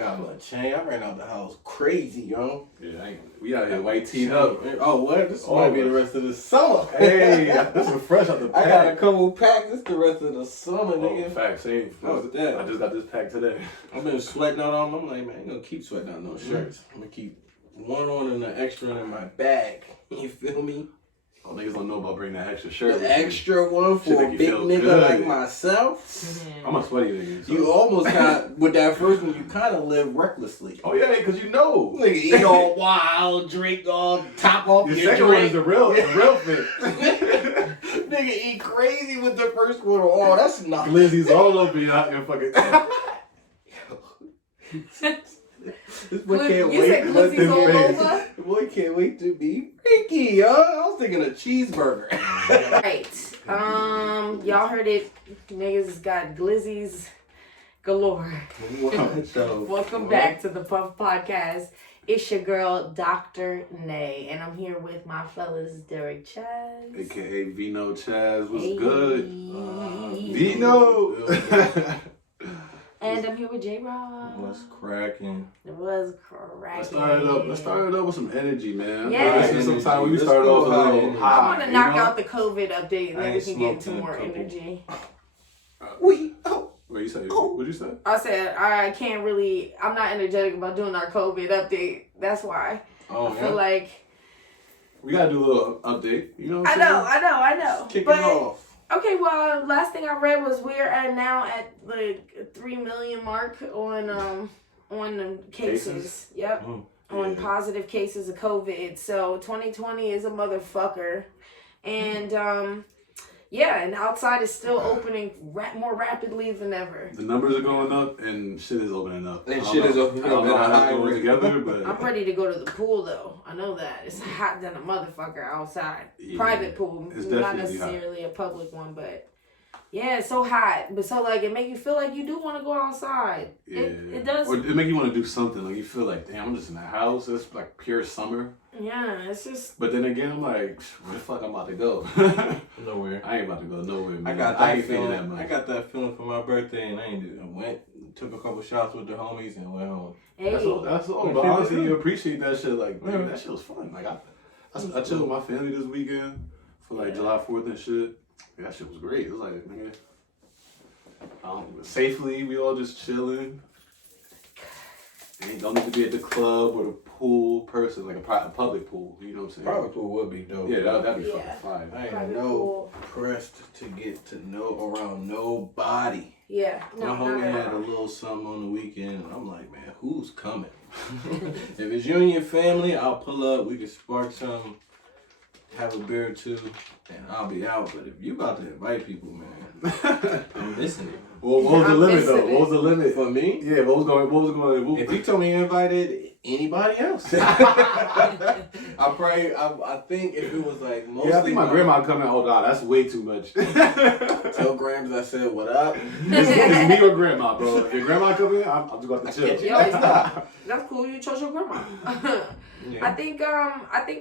got my chain. I ran out the house crazy, yo. Yeah, we out here white teed up. Oh, what? This might be the rest of the summer. Hey, this is fresh out the pack. I got a couple packs. This the rest of the summer, nigga. Facts, same. That? I just got this pack today. I've been sweating out on them. I'm like, man, I ain't gonna keep sweating out no shirts. I'm gonna keep one on and an extra in my bag. You feel me? Oh, niggas don't know about bringing that extra shirt. The extra one for a big nigga good. Like myself. I'm a sweaty nigga. So. You almost kind with that first one, you kind of live recklessly. Oh yeah, because you know. Nigga eat all wild, drink all, top off your second drink. one is the real fit. Nigga eat crazy with the first one. Oh, that's not. Glizzy's all over you out your fucking. This boy can't you wait. said Glizzy's all over? The boy can't wait to be freaky, yo. I was thinking a cheeseburger. Right. Y'all heard it. Niggas got Glizzy's galore. Welcome back to the Puff Podcast. It's your girl, Dr. Nay, and I'm here with my fellas, Derek Chaz. AKA Vino Chaz. What's Hey. good? Vino! And I'm here with J-Rob. What's cracking? It was cracking. Let's start it up with some energy, man. Yeah. This is some time when we start off a little high. I want to knock out the COVID update and then I we can get ain't to more smoked in a energy. What you say? What'd you say? I said, I'm not energetic about doing our COVID update. That's why. I feel like. We gotta do a little update. You know what I'm saying? I know. Kick But, it off. okay, well, last thing I read was we're now at the 3 million mark on the cases. Yep. On positive cases of COVID. So 2020 is a motherfucker. And and outside is still opening more rapidly than ever. The numbers are going up and shit is opening up. And shit is opening up at a high rate. Together, but I'm ready to go to the pool though. I know that. It's hot than a motherfucker outside. Yeah, Private pool. it's Not definitely necessarily a public one, but yeah, it's so hot. But so like it make you feel like you do want to go outside. yeah. It does. Or it make you want to do something. Like you feel like, damn, I'm just in the house. It's like pure summer. Yeah, it's just. But then again, I'm like, where the fuck I'm about to go? Nowhere. I ain't about to go nowhere, man. I got I that ain't feeling feeling. that much. I got that feeling for my birthday, and I went, took a couple shots with the homies, and went home. Hey. That's all. But honestly, you appreciate that shit. Like, man, that shit was fun. Like, I chilled with my family this weekend for like July 4th and shit. Yeah, that shit was great. It was like, nigga, safely, we all just chilling. And don't need to be at the club or the pool person, like a public pool. You know what I'm saying? Private pool would be dope. Yeah, that'd be fucking fire. I ain't Private pressed to get to know around nobody. Yeah. My No, homie not had at a all. little something on the weekend, and I'm like, man, who's coming? If it's you and your family, I'll pull up. We can spark some, have a beer or two, and I'll be out. But if you about to invite people, man, I'm listening. Well, what was the I'm limit though? listening. What was the limit? For me, Yeah, what was going? if you told me you invited anybody else, I think if it was like mostly. Yeah, I think my grandma coming. Oh God, that's way too much. Tell Grams I said what up. It's me or grandma, bro. If your grandma come in, I'm just going to chill. Yo, it's not. That's cool. You chose your grandma. Yeah. I think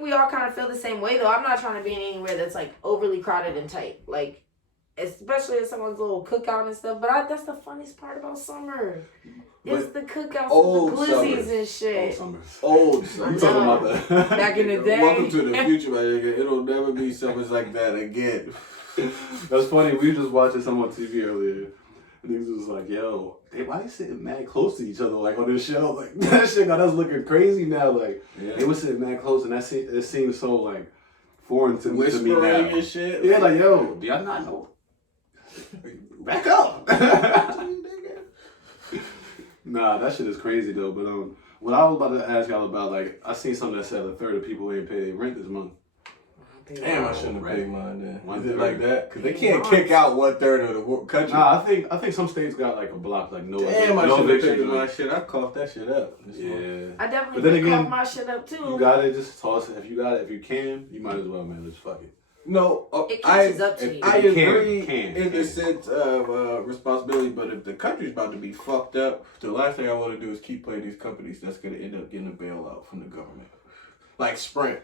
we all kind of feel the same way though. I'm not trying to be anywhere that's like overly crowded and tight. Like, especially if someone's little cookout and stuff. But that's the funniest part about summer. It's the cookouts old and the glizzies summers. and shit. Old I I'm know. talking about that. Back in the day. Welcome to the future, my nigga. It'll never be summers like that again. That's funny. We were just watching some on TV earlier. And niggas was like, yo, why they sitting mad close to each other like on this show? Like, that shit got us looking crazy now. Like, they was sitting mad close and it seems so, like, foreign to me now. Whispering and shit. Yeah, like, yo, do y'all not know? Back up. Nah, that shit is crazy, though. But what I was about to ask y'all about, like, I seen something that said a third of people ain't pay their rent this month. Damn, I shouldn't have paid mine then. One Is it third. like that? Because they can't kick out 1/3 of the country. Nah, I think some states got like a block, like no. Damn, I no should have eviction paid my joint. shit. I coughed that shit up. Yeah. I But definitely then cough again, my shit up too. You got it. Just toss it. If you got it, if you can, you might as well, man. Just fuck it. No, It catches up to you. I You can, agree can. in the sense of responsibility, but if the country's about to be fucked up, the last thing I want to do is keep playing these companies that's going to end up getting a bailout from the government. Like Sprint.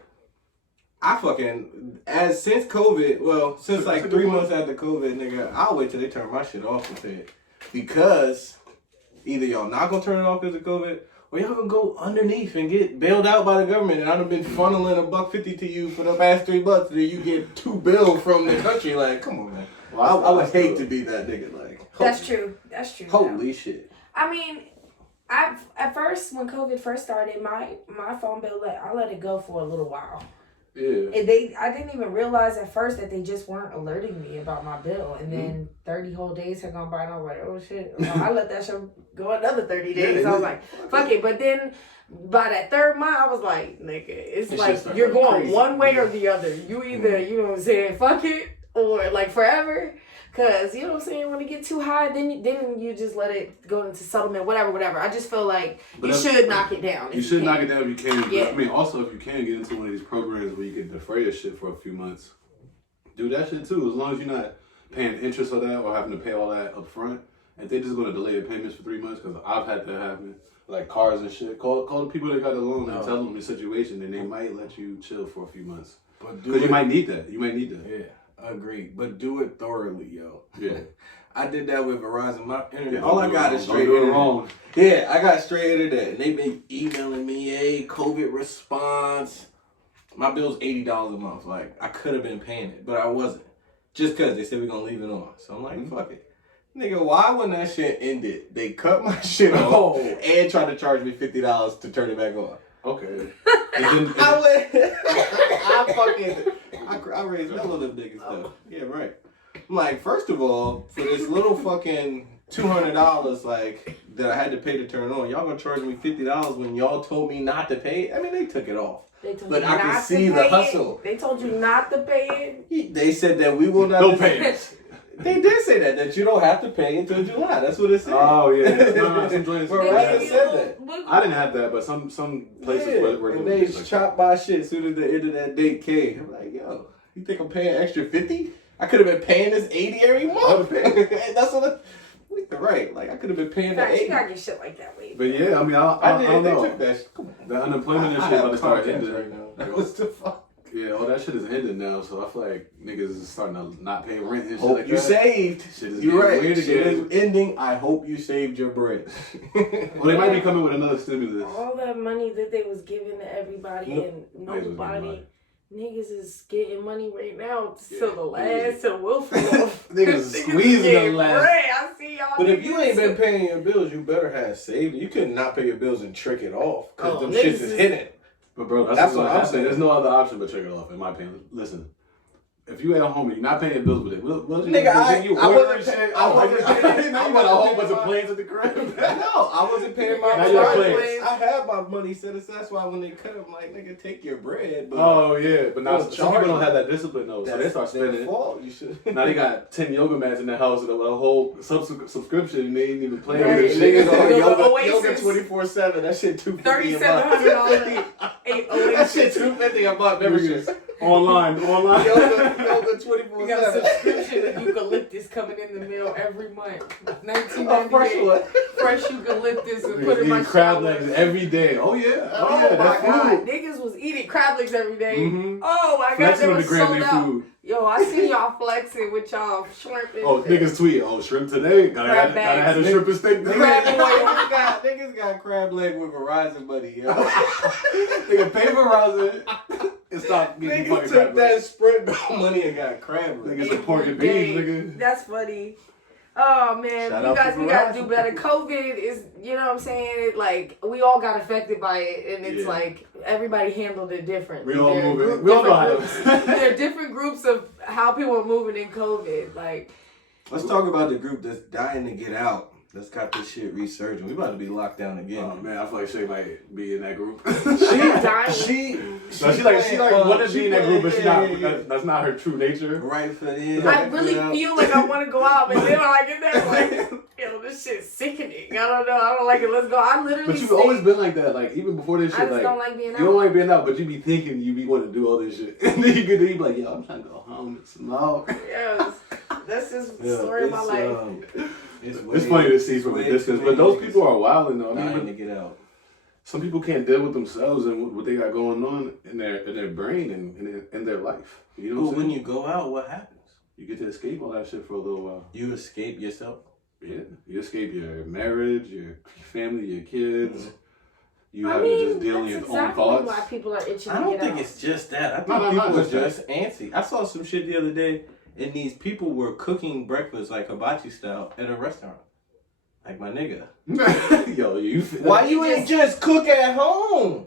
Since COVID, well, since like 3 months after COVID, nigga, I'll wait till they turn my shit off with it. Because either y'all not gonna turn it off because of COVID, or y'all gonna go underneath and get bailed out by the government. And I'd have been funneling $1.50 to you for the past 3 months, and then you get 2 bills from the country. Like, come on, man. Well, I would hate to be that nigga. Like, that's true. That's true. Holy shit. I mean, at first when COVID first started, my phone bill I let it go for a little while. Yeah. And I didn't even realize at first that they just weren't alerting me about my bill. And then 30 whole days had gone by and I was like, oh shit. Well, I let that shit go another 30 days. I was like, fuck it. But then by that 3rd month, I was like, nigga, it's like you're going crazy. One way or the other. You either, you know what I'm saying, fuck it, or like forever. Cause you know what I'm saying, when it get too high, then you just let it go into settlement, whatever. I just feel like you should knock it down. You should knock it down if you can. Yeah. But, I mean, also if you can get into one of these programs where you can defray your shit for a few months, do that shit too. As long as you're not paying interest on that or having to pay all that up front. If they're just gonna delay your payments for 3 months, because I've had that happen, like cars and shit. Call the people that got the loan and tell them the situation, and they might let you chill for a few months. Because you might need that. Yeah. Agreed, but do it thoroughly, yo. Yeah. I did that with Verizon. My internet, Yeah, all I got is straight internet. Wrong. Yeah, I got straight internet, and they been emailing me, hey, COVID response. My bill's $80 a month. Like, I could have been paying it, but I wasn't. Just because they said we're going to leave it on. So I'm like, fuck it. Nigga, why when that shit ended, they cut my shit off and tried to charge me $50 to turn it back on? Okay. I raised hell of them niggas though. Yeah, right. I'm like, first of all, for this little fucking $200 like that I had to pay to turn it on, y'all gonna charge me $50 when y'all told me not to pay it? I mean, they took it off. But I can see the hustle. They told you not to pay it? They said that we will not pay it. They did say that you don't have to pay until July. That's what it said. Oh, yeah. No, some joints said that. I didn't have that, but some places were and they chopped my shit as soon as the end of that date came. I'm like, yo, you think I'm paying extra $50? I could have been paying this $80 every month. That's what right. Like, I could have been paying that $80. You gotta get shit like that way. But yeah, I mean, I don't know. They took that shit. Come on. The unemployment and shit about to start ending. Right now. That was the fuck. Yeah, all that shit is ending now, so I feel like niggas is starting to not pay rent and shit Hope like you that. saved. Shit is You're right. Weird Shit again. is ending. I hope you saved your bread. Well, they might be coming with another stimulus. All that money that they was giving to everybody and nobody. Niggas is getting money right now till the last, till Wolf off. Niggas squeezing the last. I see y'all. But if you ain't been paying your bills, you better have saved it. You could not pay your bills and trick it off because them shits is hidden. But bro, that's what I'm saying. There's no other option but trick it off, in my opinion. Listen, if you at home and you're not paying your bills with it, we'll nigga, I wasn't shit. I wasn't paying. Now you got a whole bunch of planes at the crib. No, I wasn't paying my planes. I had my money set aside. That's why when they cut it, I'm like, nigga, take your bread. But oh yeah, but now some people don't have that discipline though, so they start spending it. You should. Now they got 10 yoga mats in their house and a whole subscription, and they ain't even playing with with it. Niggas on yoga 24/7. That shit $250 $3,700. That shit $250 a month membership. Online. Yoga 24/7. You got a subscription of eucalyptus coming in the mail every month. $19.98. Fresh eucalyptus and put in my crab shower. legs every day. Oh yeah. Oh yeah, my that's god. food. Niggas was eating crab legs every day. Mm-hmm. Oh my god, Flexing they on were the gram sold their out. food. Yo, I see y'all flexing with y'all shrimp and Oh, niggas tweet. Oh, shrimp today. Gotta have a shrimp and steak today. Niggas got crab leg with Verizon money, yo. Nigga, pay Verizon and stop getting Niggas fucking took crab that legs. Sprint money and got crab leg. Niggas some pork and beans, nigga. That's funny. Oh man, Shout you out guys, to we gotta Verizon. do better. COVID is, you know what I'm saying? Like, we all got affected by it, and it's like everybody handled it differently. We all moving. We all know how to. There are different groups of how people are moving in COVID. Like, let's talk about the group that's dying to get out. That's got this shit resurging. We about to be locked down again. Oh man, I feel like Shay might be in that group. She wanted to be in that group, but she not. That's not her true nature. Right for this. I really feel like I want to go out, but then when I get there, like, yo, this shit's sickening. I don't know. I don't like it. Let's go. I literally. But you've always been like that. Like even before this shit. I just like don't like being out. you don't like being out, but you be thinking you be wanting to do all this shit, and then you get there, you be like, yo, I'm trying to go home and smoke. Yes, that's just the story of my life. It's funny to see from a distance, but those people are wilding though. I mean, to get out. Some people can't deal with themselves and what they got going on in their brain and in their life. You know what I'm saying? When you go out, what happens? You get to escape all that shit for a little while. You escape yourself. Yeah, you escape your marriage, your family, your kids. You have to just deal in your own thoughts. Why people are itching I to don't get think out. it's just that. I think people are just antsy. I saw some shit the other day, and these people were cooking breakfast like hibachi style at a restaurant. Like my nigga. Yo, Why you ain't just cook at home?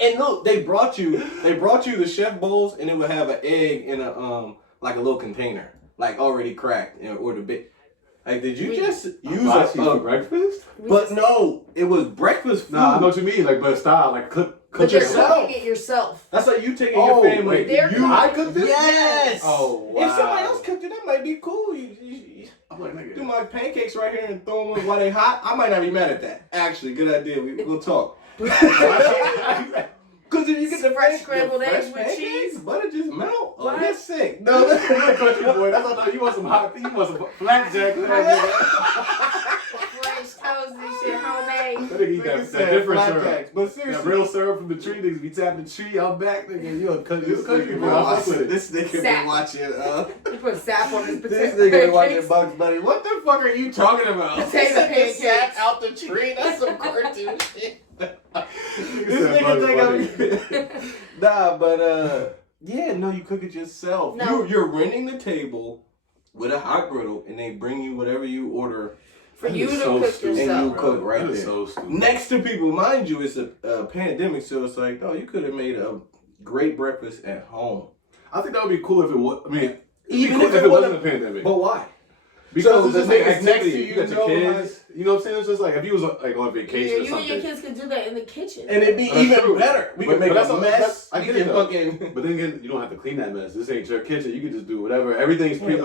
And look, they brought you the chef bowls, and it would have an egg in a like a little container, like already cracked or the bit. Like, did you just use for breakfast? But no, it was breakfast food. Nah, I know what you mean. Like, but style, like cook yourself. Cooking it yourself. That's like you taking your family. I cooked it? Yes. Oh wow. If somebody else cooked it, that might be cool. I'm like, nigga. Do my pancakes right here and throw them while they hot. I might not be mad at that. Actually, good idea. We'll talk. Because if you get the fresh scrambled eggs with cheese, butter just melt. What? Oh, that's sick. No, that's a country boy. That's what you want some hot. You want some blackjack. French toast and shit, homemade. I think eat that different syrup. But seriously, that real syrup from the tree. Niggas be tapping the tree out back. Nigga, you a country boy. This nigga been watching. You put sap on his potato. This nigga been watching Bugs Bunny. What the fuck are you talking about? Potato pancakes. Sap out the tree. That's some cartoon shit. This nigga think I'm nah, but yeah, no, you cook it yourself. No. You're renting the table with a hot griddle, and they bring you whatever you order for you to cook yourself. And you cook right there. So stupid. Next to people, mind you, it's a pandemic, so it's like, oh, you could have made a great breakfast at home. I think that would be cool if it was. I mean, even cool if it wasn't a pandemic. But why? Because so it's just like next to you, got your kids. You know what I'm saying? It's just like if you was like on vacation or something. You and your kids could do that in the kitchen. And it'd be even better. We could make a mess. I get it fucking. But then again, you don't have to clean that mess. This ain't your kitchen. You can just do whatever. Everything's all the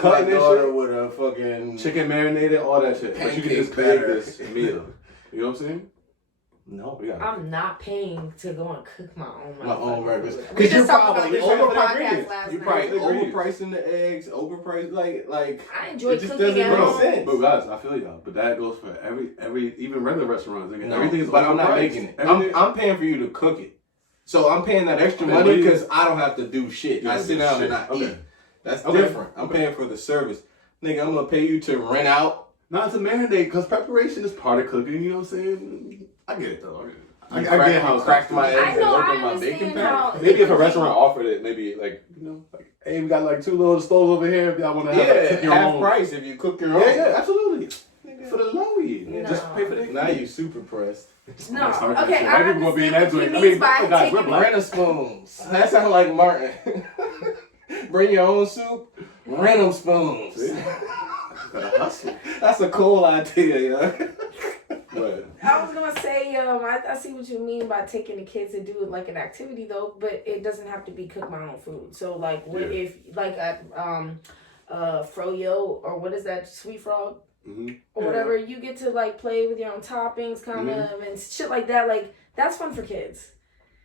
cutting and shit with a fucking chicken marinated, all that shit. But you can just create this meal. You know what I'm saying? No, I'm not paying to go and cook my own breakfast. Because you're probably overpricing the eggs, overpriced like. I enjoy cooking at home. But guys, I feel y'all. But that goes for every even regular restaurants. No, everything is. But I'm not making it. I'm paying for you to cook it. So I'm paying that extra money because I don't have to do shit. I sit down and I eat. That's different. I'm paying for the service. Nigga, I'm gonna pay you to rent out. Not to marinate, because preparation is part of cooking. You know what I'm saying? I get it though. I get how it's cracked my eggs and opened my bacon pan. Maybe if a restaurant offered it, maybe like like, hey, we got like 2 little stoves over here. If y'all want to have cook your half own price if you cook your own. Yeah, absolutely. For the low end, just pay for that. Now you super pressed. No, okay. I understand what being that he joint. means by guys, we're rent a spoons. That sounds like Martin. Bring your own soup. Rent them spoons. Gotta hustle. That's a cool idea, yo. I was gonna say, I see what you mean by taking the kids to do like an activity though, but it doesn't have to be cook my own food. So like, what if like at Froyo or what is that, Sweet Frog? Mm-hmm. Or whatever, you get to like play with your own toppings kind of and shit like that. Like that's fun for kids.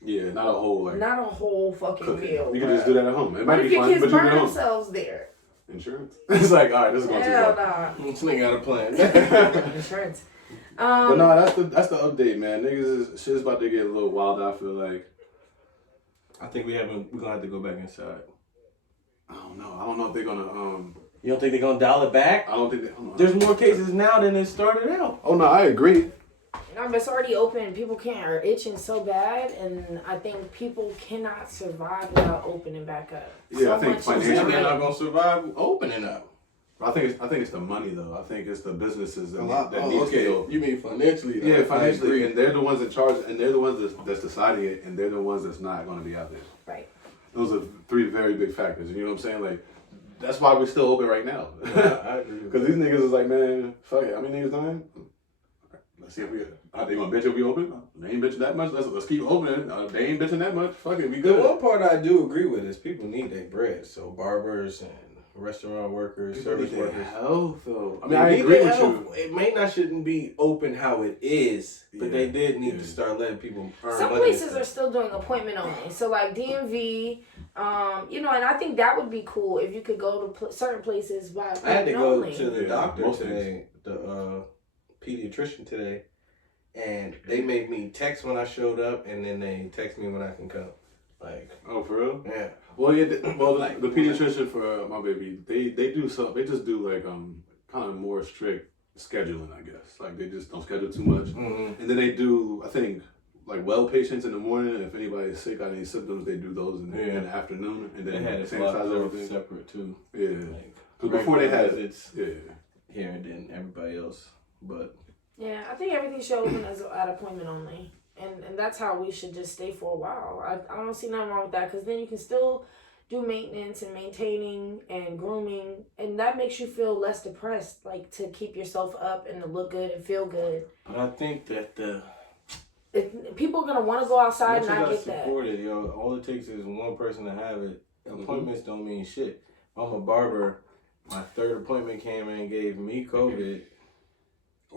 Yeah, not a whole fucking cooking meal. You can just do that at home. It might what be if your fun, kids but you burn can themselves there? Insurance. It's like, all right, this is going too far. This nigga got a plan. Insurance. But no, that's the update, man. Niggas shit's about to get a little wild. I feel like. I think we're gonna have to go back inside. I don't know if they're gonna You don't think they're gonna dial it back? I don't think there's more cases now than it started out. Oh no, I agree. No, but it's already open. People are itching so bad, and I think people cannot survive without opening back up. Yeah, I think financially they're not gonna survive opening up. I think it's the money though. I think it's the businesses that need to go. You mean financially? Though. Yeah, financially, and they're the ones in charge, and they're the ones that's deciding it, and they're the ones that's not going to be out there. Right. Those are 3 very big factors. You know what I'm saying? Like, that's why we're still open right now. I agree. Because these niggas is like, man, fuck it. How many niggas dying? Let's see if we. They gonna bitch if we open? They ain't bitching that much. Let's keep opening. They ain't bitching that much. Fuck it, we good. The one part I do agree with is people need their bread. So barbers and restaurant workers, service workers. Health, though. I mean, I agree with you. It shouldn't be open how it is, but they did need to start letting people earn Some money. places are still doing appointment only. So like DMV, and I think that would be cool if you could go to certain places by appointment only. I had to go to the doctor today, the pediatrician today, and they made me text when I showed up, and then they text me when I can come. Like, oh, for real? Yeah. Well, yeah. The pediatrician for my baby, they do something. They just do like kind of more strict scheduling, I guess. Like they just don't schedule too much. Mm-hmm. And then they do, I think, like well patients in the morning. If anybody's sick, got any symptoms, they do those in the afternoon. And then they had it sanitize everything separate too. Yeah. Like, Cause before they had it's here and then everybody else. But yeah, I think everything should open as at appointment only. And that's how we should just stay for a while. I don't see nothing wrong with that because then you can still do maintenance and maintaining and grooming, and that makes you feel less depressed, like to keep yourself up and to look good and feel good. But I think that people are gonna want to go outside, and I get supported, yo. All it takes is one person to have it. Appointments don't mean shit. If I'm a barber, my third appointment came in and gave me COVID.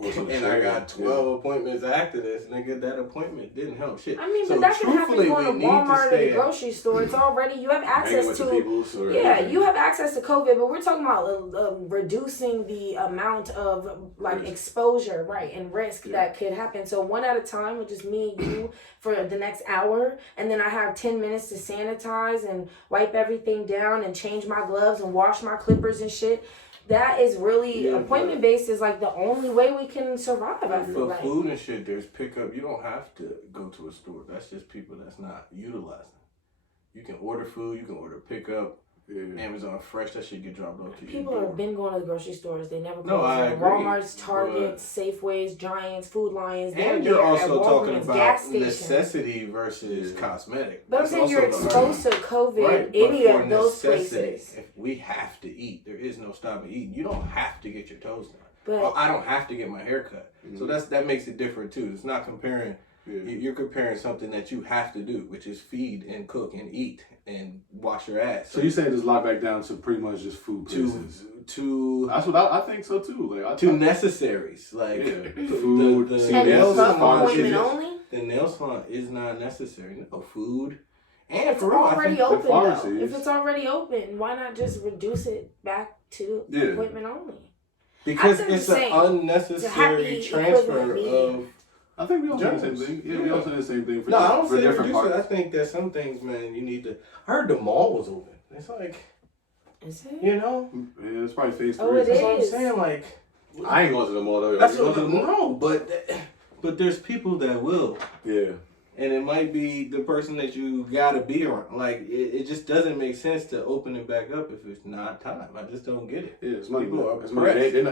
And I got 12 appointments after this, nigga. That appointment didn't help shit. I mean, so but that can happen going to Walmart or the grocery store. It's already, you have access to you have access to COVID, but we're talking about reducing the amount of like exposure, right, and risk that could happen. So one at a time with just me and you for the next hour, and then I have 10 minutes to sanitize and wipe everything down and change my gloves and wash my clippers and shit. That is really appointment based is like the only way we can survive. I feel like. For food and shit, there's pickup. You don't have to go to a store. That's just people that's not utilizing. You can order food. You can order pickup. Amazon Fresh, that shit get dropped off to you. People have been going to the grocery stores. They never go to Walmart's, Targets, Safeways, Giants, Food Lions. And you're also talking about necessity versus cosmetic. But I'm saying you're exposed to COVID any of those places. If we have to eat, there is no stopping eating. You don't have to get your toes done. But I don't have to get my hair cut. So that makes it different too. It's not comparing. You're comparing something that you have to do, which is feed and cook and eat and wash your ass. So you're saying just lock back down to pretty much just food places? That's what I think so too. Like necessaries, like food. The nail salon appointment only. The nail salon is not necessary. No food. And it's already open though. If it's already open, why not just reduce it back to appointment only? Because it's an unnecessary transfer of. I think we all say the same thing. Yeah, we all say the same thing I don't say different parts. I think that some things, man, you need to. I heard the mall was open. It's like, is it? You know? Yeah, it's probably phase 3. Oh, That's what I'm saying. Like, I ain't going to the mall though. That's what no, but there's people that will. Yeah. And it might be the person that you gotta be around. Like, it just doesn't make sense to open it back up if it's not time. I just don't get it. Yeah, it's money.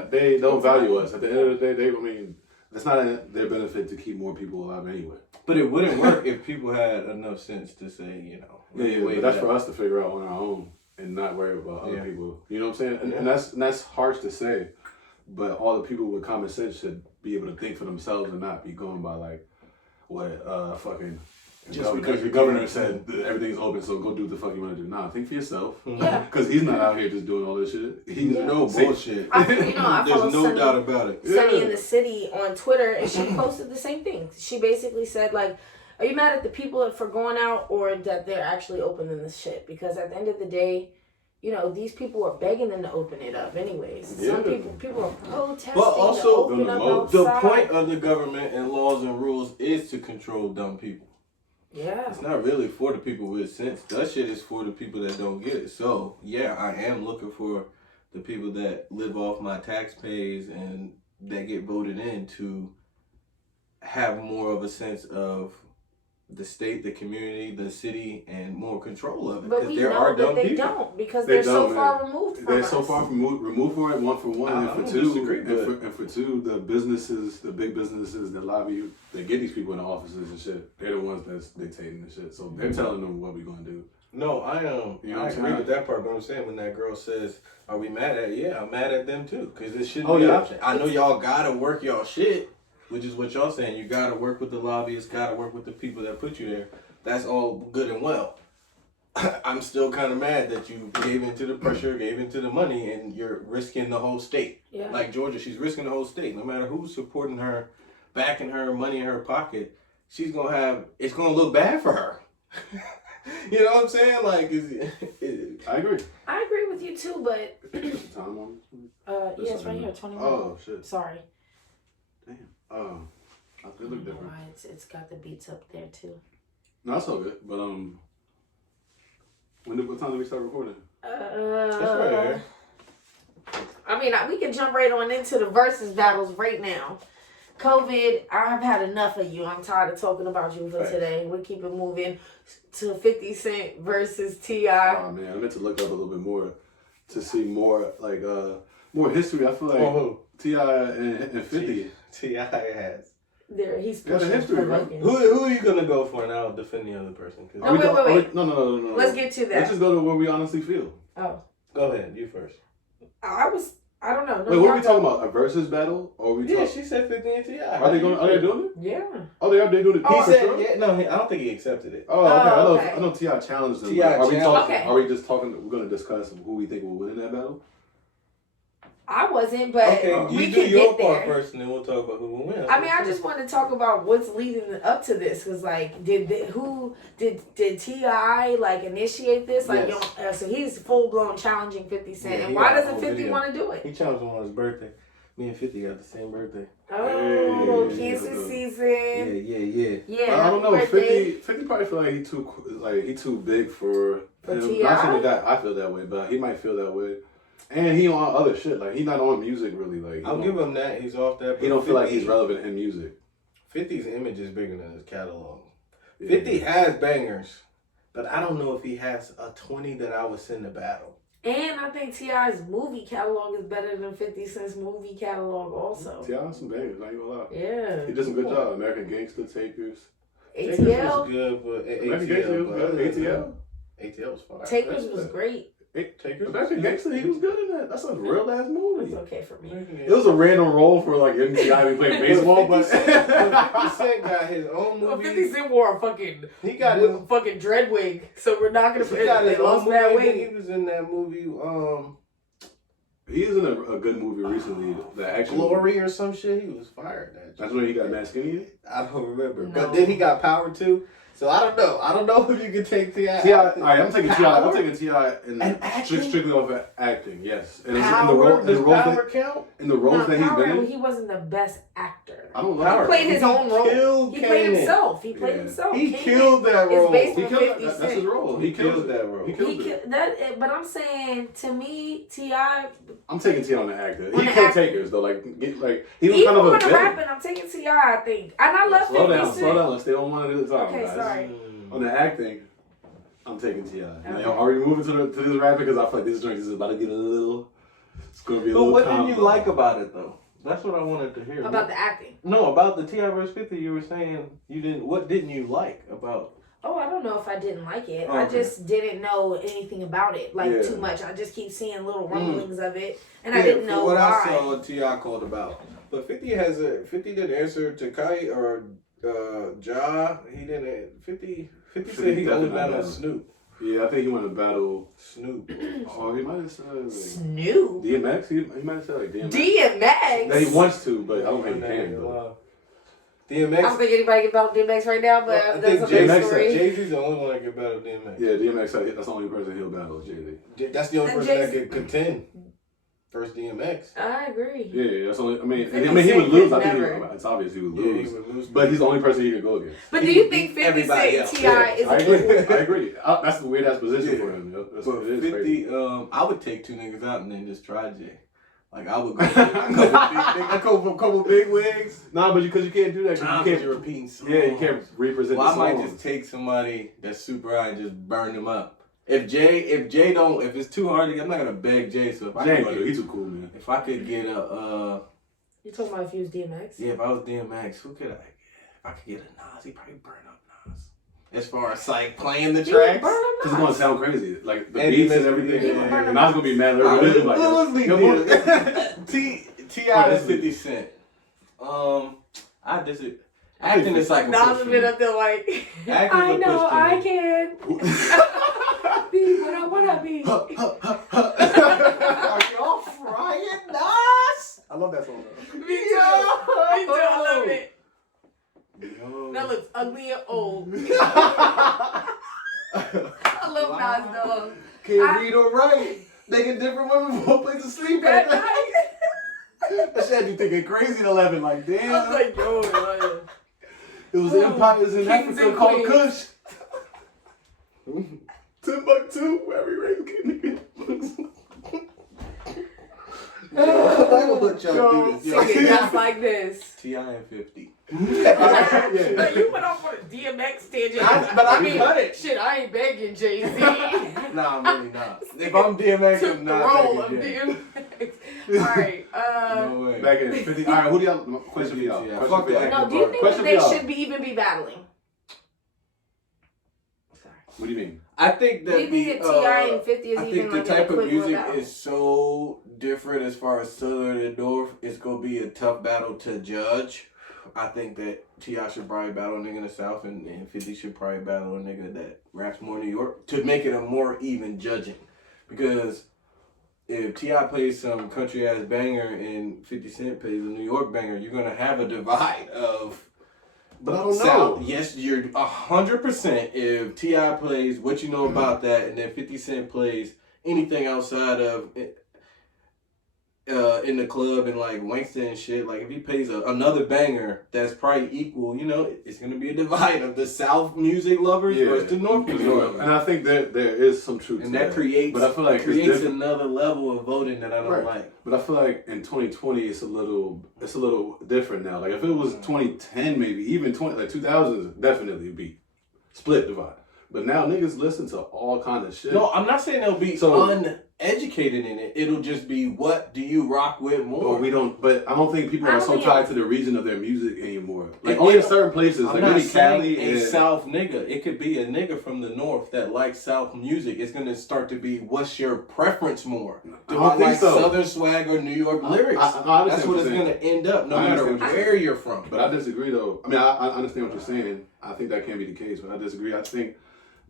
They don't value us. At the end of the day, it's not in their benefit to keep more people alive anyway. But it wouldn't work if people had enough sense to say, you know. But that's for us to figure out on our own and not worry about other people. You know what I'm saying? And that's harsh to say, but all the people with common sense should be able to think for themselves and not be going by like what just because the governor said that everything's open, so go do what the fuck you want to do. Nah, think for yourself. Yeah. Because he's not out here just doing all this shit. He's no bullshit. I There's no doubt about it. Sunny in the City on Twitter, and she posted the same thing. She basically said, like, are you mad at the people for going out or that they're actually opening this shit? Because at the end of the day, you know, these people are begging them to open it up anyways. Yeah. Some people are protesting but also, to open up outside. The point of the government and laws and rules is to control dumb people. Yeah. It's not really for the people with sense. That shit is for the people that don't get it. So, yeah, I am looking for the people that live off my tax pays and that get voted in to have more of a sense of the state, the community, the city, and more control of it. But we know that they don't because they're so far removed from us. They're so far removed from it, one for one. And for two, the businesses, the big businesses that lobby you, they get these people in the offices and shit. They're the ones that's dictating the shit. So they're telling them what we're going to do. No, I agree with that part, but I'm saying when that girl says, are we mad at it? Yeah, I'm mad at them too because it shouldn't be an option. I know y'all got to work y'all shit. Which is what y'all saying. You gotta work with the lobbyists, gotta work with the people that put you there. That's all good and well. I'm still kind of mad that you gave into the pressure, gave into the money, and you're risking the whole state. Yeah. Like Georgia, she's risking the whole state. No matter who's supporting her, backing her, money in her pocket, it's gonna look bad for her. You know what I'm saying? Like, I agree. I agree with you too, but time on? Yeah, it's right here, 21. Oh shit. Sorry. Damn. Oh, they look different. Why it's got the beats up there too. No, that's all good. But what time did we start recording? That's right here. I mean, we can jump right on into the versus battles right now. COVID, I've had enough of you. I'm tired of talking about you for today. We'll keep it moving to 50 Cent versus T.I. Oh man, I meant to look up a little bit more to see more like more history. I feel like T.I. and 50. T.I. has. There, he's got a history, right? Who are you gonna go for, and I'll defend the other person? No, wait. No. Let's get to that. Let's just go to where we honestly feel. Oh. Go ahead, you first. I don't know. Wait, what are we talking about? A versus battle? Or we she said 50 and T.I. Are they doing it? Yeah. Oh, they doing it. He said, yeah. No, I don't think he accepted it. Oh, okay. I know T.I. challenged them. Are we just talking? We're gonna discuss who we think will win in that battle. I wasn't, but okay, we you can do your get part there. first, and then we'll talk about who will win. I mean, I just want to talk about what's leading up to this, because like, did T.I. like initiate this? Like, yes. So he's full blown challenging 50 Cent, and why doesn't 50 want to do it? He challenged him on his birthday. Me and 50 got the same birthday. Oh, cancer season. Yeah. I don't know. 50 probably feel like he too big for him. T.I.? Not saying that I feel that way, but he might feel that way. And he on other shit. Like, he not on music, really. Like, I'll give him that. He's off that. He don't feel like he's relevant in music. 50's image is bigger than his catalog. Yeah. 50 has bangers, but I don't know if he has a 20 that I would send to battle. And I think T.I.'s movie catalog is better than 50 Cent's movie catalog also. T.I. has some bangers, not even lie. Yeah. He did some good job. American Gangster, Takers. ATL. Takers was good, but American Gangster was good. ATL? ATL was fine. Takers was great. American Gangster, he was good in that. That's a real ass movie. It's okay for me. It was a random role for like MTI to be playing baseball, but 50 Cent got his own movie. Well, 50 Cent wore a fucking his fucking dread wig, so we're not gonna put his lost that wig. He was in that movie. He is in a good movie recently. The action Glory or some shit. He was fired. That's when he got mad skinny. I don't remember, No. but then he got Power too. So I don't know. I don't know if you can take T.I. Alright, I'm taking T.I. I'm taking T.I. and strictly off of acting. Yes, and Power, in the roles that he's been in. He wasn't the best actor. I don't know. He played his own role. He played himself. He played himself. He killed that role. It's based He on killed 50 that. Cent. That's his role. He killed that role. He killed it. But I'm saying, to me, T.I. I'm taking T.I. on the actor. On He the killed actor. Takers though. Like he was Even kind of a when I'm villain. rapping, I'm taking T.I. I think, and I love 50 Cent. Slow down. Let's stay on one at a time, Okay, guys. sorry. On the acting, I'm taking T.I. Okay. Are we moving to this rapping because I feel like this joint is about to get a little. It's gonna be a But little. what did you like about it though? That's what I wanted to hear. About the acting. No, about the T.I. vs. 50. You were saying you didn't. What didn't you like about? Oh, I don't know if I didn't like it. Okay. I just didn't know anything about it, like Yeah. too much. I just keep seeing little rumblings of it, and I didn't know what why. I saw T.I. called about. But 50 didn't answer to Kai or Ja. He didn't. 50 said he only battled Snoop. Yeah, I think he went to battle Snoop. Oh, he might have said Snoop. DMX. He might have said like DMX. DMX. That he wants to, but I don't think he can. Though. DMX. I don't think anybody can battle DMX right now, but I that's think another story. Jay-Z's the only one that can battle DMX. Yeah, DMX. That's the only person he'll battle. Jay-Z. That's the only And person that Jay-Z. can contend. First DMX. I agree. Yeah, that's only. I mean, 50 he would Cent lose. could I think never. it's obvious he would Yeah, lose. he would lose. But he's the only person he could go against. But do He you beat think 50 everybody Cent else. T.I. is I a agree. I agree. That's the weird ass position for him. That's But it is 50, crazy. I would take two niggas out and then just try Jay. Like I would go for a couple big wigs. Nah, but because you can't do that. You can't. You're repeating songs. Yeah, you can't represent. Well, the I songs. might just take somebody that's super high and just burn them up. If it's too hard to get, I'm not gonna beg Jay. So if I Jay, could, he's too cool, man. if I could get a You talking about if you was DMX? yeah, if I was DMX, who could I get? If I could get a Nas, he'd probably burn up Nas. As far as like playing the tracks. Burn him Because it's gonna sound crazy, like the And beats he and everything. Yeah, Like, burn and them I was gonna be mad. T.I. is 50 Cent. I disagree. Acting is like a Nas push has for been me. up there like, Acting's I a know push to I me. can be what I wanna be. Are y'all frying Nas? I love that song. Me too. Me too. I love it. Yo. That looks ugly and old. I love Nas dog. Can't read or write. They get different women from one place to sleep That at night. night, That shit had you thinking crazy at 11. Like, I was damn. like, yo, It was empires in Kings Africa and called queens. Kush. Timbuktu, where we raised niggas. I'm not gonna let y'all do this. Yo, Sing it just like this. T.I. and 50. But you went off on a DMX tangent. But I mean, cut it. Shit, I ain't begging Jay-Z. Nah, I'm really not. If I'm DMX, Took I'm the not role of begging Jay. DMX. Alright, No way. Back in 50. All right, who do y'all? Question for y'all. Yeah, Question fuck for y'all. that. no, do you think Question that they for y'all. should even be battling? Sorry. What do you mean? I think that Do you think that T.I. and 50 is I even think the like type an of music battle? is so different as far as Southern and North. It's gonna be a tough battle to judge. I think that T.I. should probably battle a nigga in the South, and 50 should probably battle a nigga that raps more New York to make it a more even judging. Because if T.I. plays some country ass banger and 50 Cent plays a New York banger, you're gonna have a divide of. But I don't South. know. Yes, you're 100%. If T.I. plays What You Know About That, and then 50 Cent plays anything outside of in the club and like Wanksta and shit, like if he plays another banger that's probably equal, you know, it's gonna be a divide of the South music lovers versus the North music lovers. And I think there is some truth And to that creates, but I feel like creates another level of voting that I don't like. But I feel like in 2020 it's a little different now. Like if it was 2010 maybe, even 2000s definitely be split divide. But now niggas listen to all kind of shit. No, I'm not saying they'll be uneducated in it. It'll just be, what do you rock with more? But I don't think people are so tied to the region of their music anymore. Like only in certain places, I'm like not maybe Cali saying a and South nigga. It could be a nigga from the North that likes South music. It's gonna start to be, what's your preference more? Do I like Southern swag or New York lyrics? That's what it's gonna end up, no matter where you're from. But I disagree though. I mean, I understand what you're saying. I think that can be the case, but I disagree. I think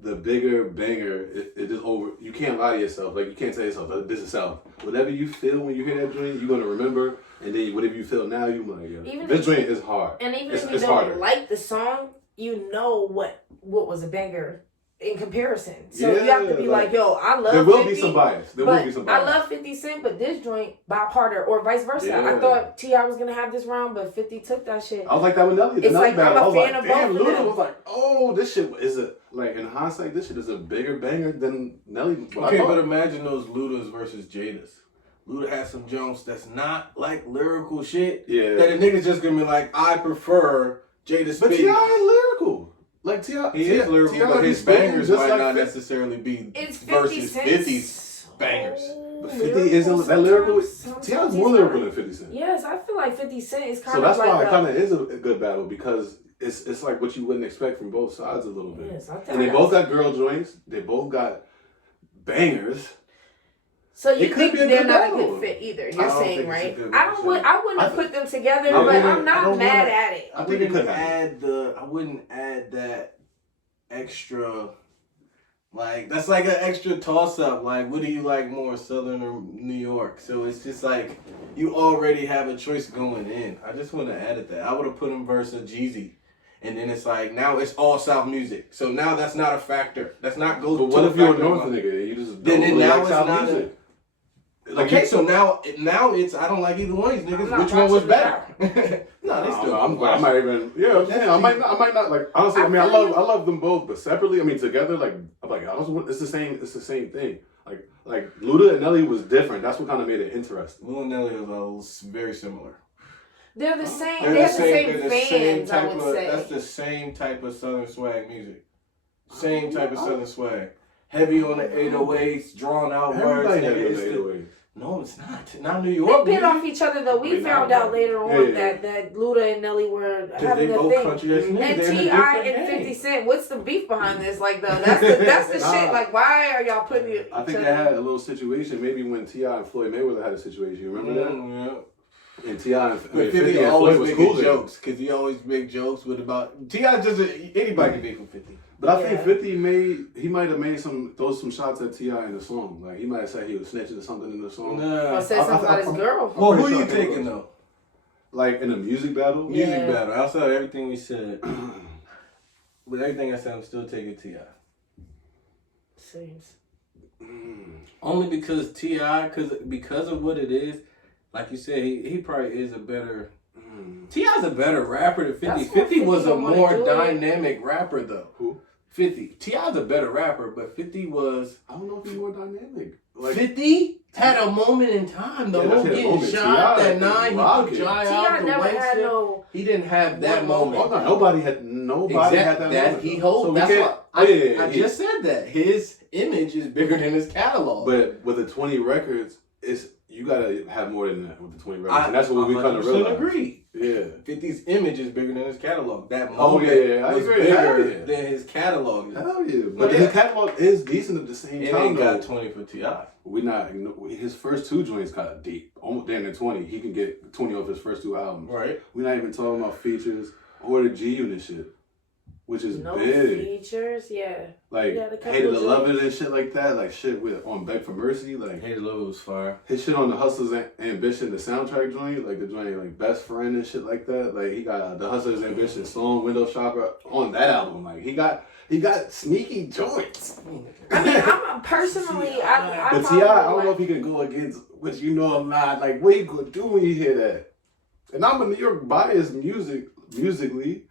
the bigger banger, it is over. You can't lie to yourself. Like, you can't tell yourself, this is South. Whatever you feel when you hear that joint, you're going to remember. And then whatever you feel now, you're like, yeah, this joint is hard. And even if you it's don't harder. like the song, you know what was a banger in comparison. So you have to be like, yo, I love 50. There will be some bias. I love 50 Cent, but this joint bop harder, or vice versa. Yeah. I thought T.I. was going to have this round, but 50 took that shit. I was like that with Nelly. It's like, I'm a fan of damn, both of Luda them. was like, oh, this shit is like, in hindsight, this shit is a bigger banger than Nelly. Okay, but imagine those Ludas versus Jadas. Luda has some Jones that's not like lyrical shit. Yeah. That a nigga's just gonna be like, I prefer Jada spitting. But T.I. ain't lyrical. Like T.I. He is lyrical, but his bangers might not necessarily be versus 50's bangers. But 50 isn't that lyrical. T.I.'s more lyrical than 50 Cent. Yes, I feel like 50 Cent is kind so of that's like why it kind of is a good battle, because it's like what you wouldn't expect from both sides a little bit. Yes, and they both got girl joints. They both got bangers. So you It could think be a they're good not battle. a good fit either? You're saying, right? I wouldn't have put them together, I but I'm don't not mad wanna- at it. I think it could I wouldn't add that extra. Like, that's like an extra toss-up. Like, what do you like more, Southern or New York? So it's just like, you already have a choice going in. I just want to add that. I would have put him versus Jeezy. And then it's like, now it's all South music. So now that's not a factor. That's not goes. But what if you're a North nigga? You just don't really now like it's South not music. Okay, so now it's, I don't like either one of these niggas. Which one was better? No, they still. I might even. Yeah, I might not like. Honestly, I mean, I love them both, but separately, I mean, together, like, I'm like, it's the same. It's the same thing. Like Luda and Nelly was different. That's what kind of made it interesting. Luda and Nelly was very similar. They're the same. They have the same fans, I would say. That's the same type of Southern swag music. Same type of Southern swag. Heavy on the 808s, drawn out words. Everybody has the 808s. No, it's not. Not New York. They bit off each other though. We found out later on that Luda and Nelly were having a thing. And T.I. and 50 Cent. What's the beef behind this? Like, though, that's the shit. Like, why are y'all putting it? I think they had a little situation. Maybe when T.I. and Floyd Mayweather had a situation. You remember that? Yeah. And T.I. and 50 always making jokes, because he always make jokes with about T.I. just anybody can be from 50. But I think 50 might have made throw some shots at T.I. in the song. Like, he might have said he was snitching or something in the song. Nah. Or said something about his girl. Well, who are you taking though? Like in a music battle? Music battle. Outside of everything we said, with everything I said, I'm still taking T.I. Seems. Only because T.I. because of what it is, like you said, he probably is a better. T.I.'s a better rapper than 50. 50 was a more dynamic rapper though. Who? 50. T.I.'s a better rapper, but 50 was. I don't know if he's more dynamic. Like 50 had a moment in time. The whole getting shot, that 9, he put Jai out the never way. had no. He didn't have that moment. Oh, no, nobody had that moment. He So holds. we That's can't- what I I just said. That his image is bigger than his catalog. But with the 20 records, you gotta have more than that with the 20 records, and that's what we kind of 100% realize. agree. Yeah. 50's image is bigger than his catalog. That moment Oh yeah, I was agree. bigger than his catalog. Hell yeah, but his catalog is decent at the same It time. ain't got 20 for T.I. We not his first 2 joints kind of deep, almost damn near 20. He can get 20 off his first 2 albums. Right. We're not even talking about features or the G Unit shit, which is No big. features, yeah. Like Yeah, the couple Hated to joints. Love It and shit like that. Like shit with on Beg for Mercy. Like Hey, Love was fire. his shit on the Hustler's Ambition, the soundtrack joint, like the joint like Best Friend and shit like that. Like he got the Hustler's Ambition song, Window Shopper on that album. Like he got sneaky joints. I mean, I'm personally, I But T.I., I don't know if he can go against what you know a lot. Like what he gonna do when you hear that? And I'm a New York biased musically,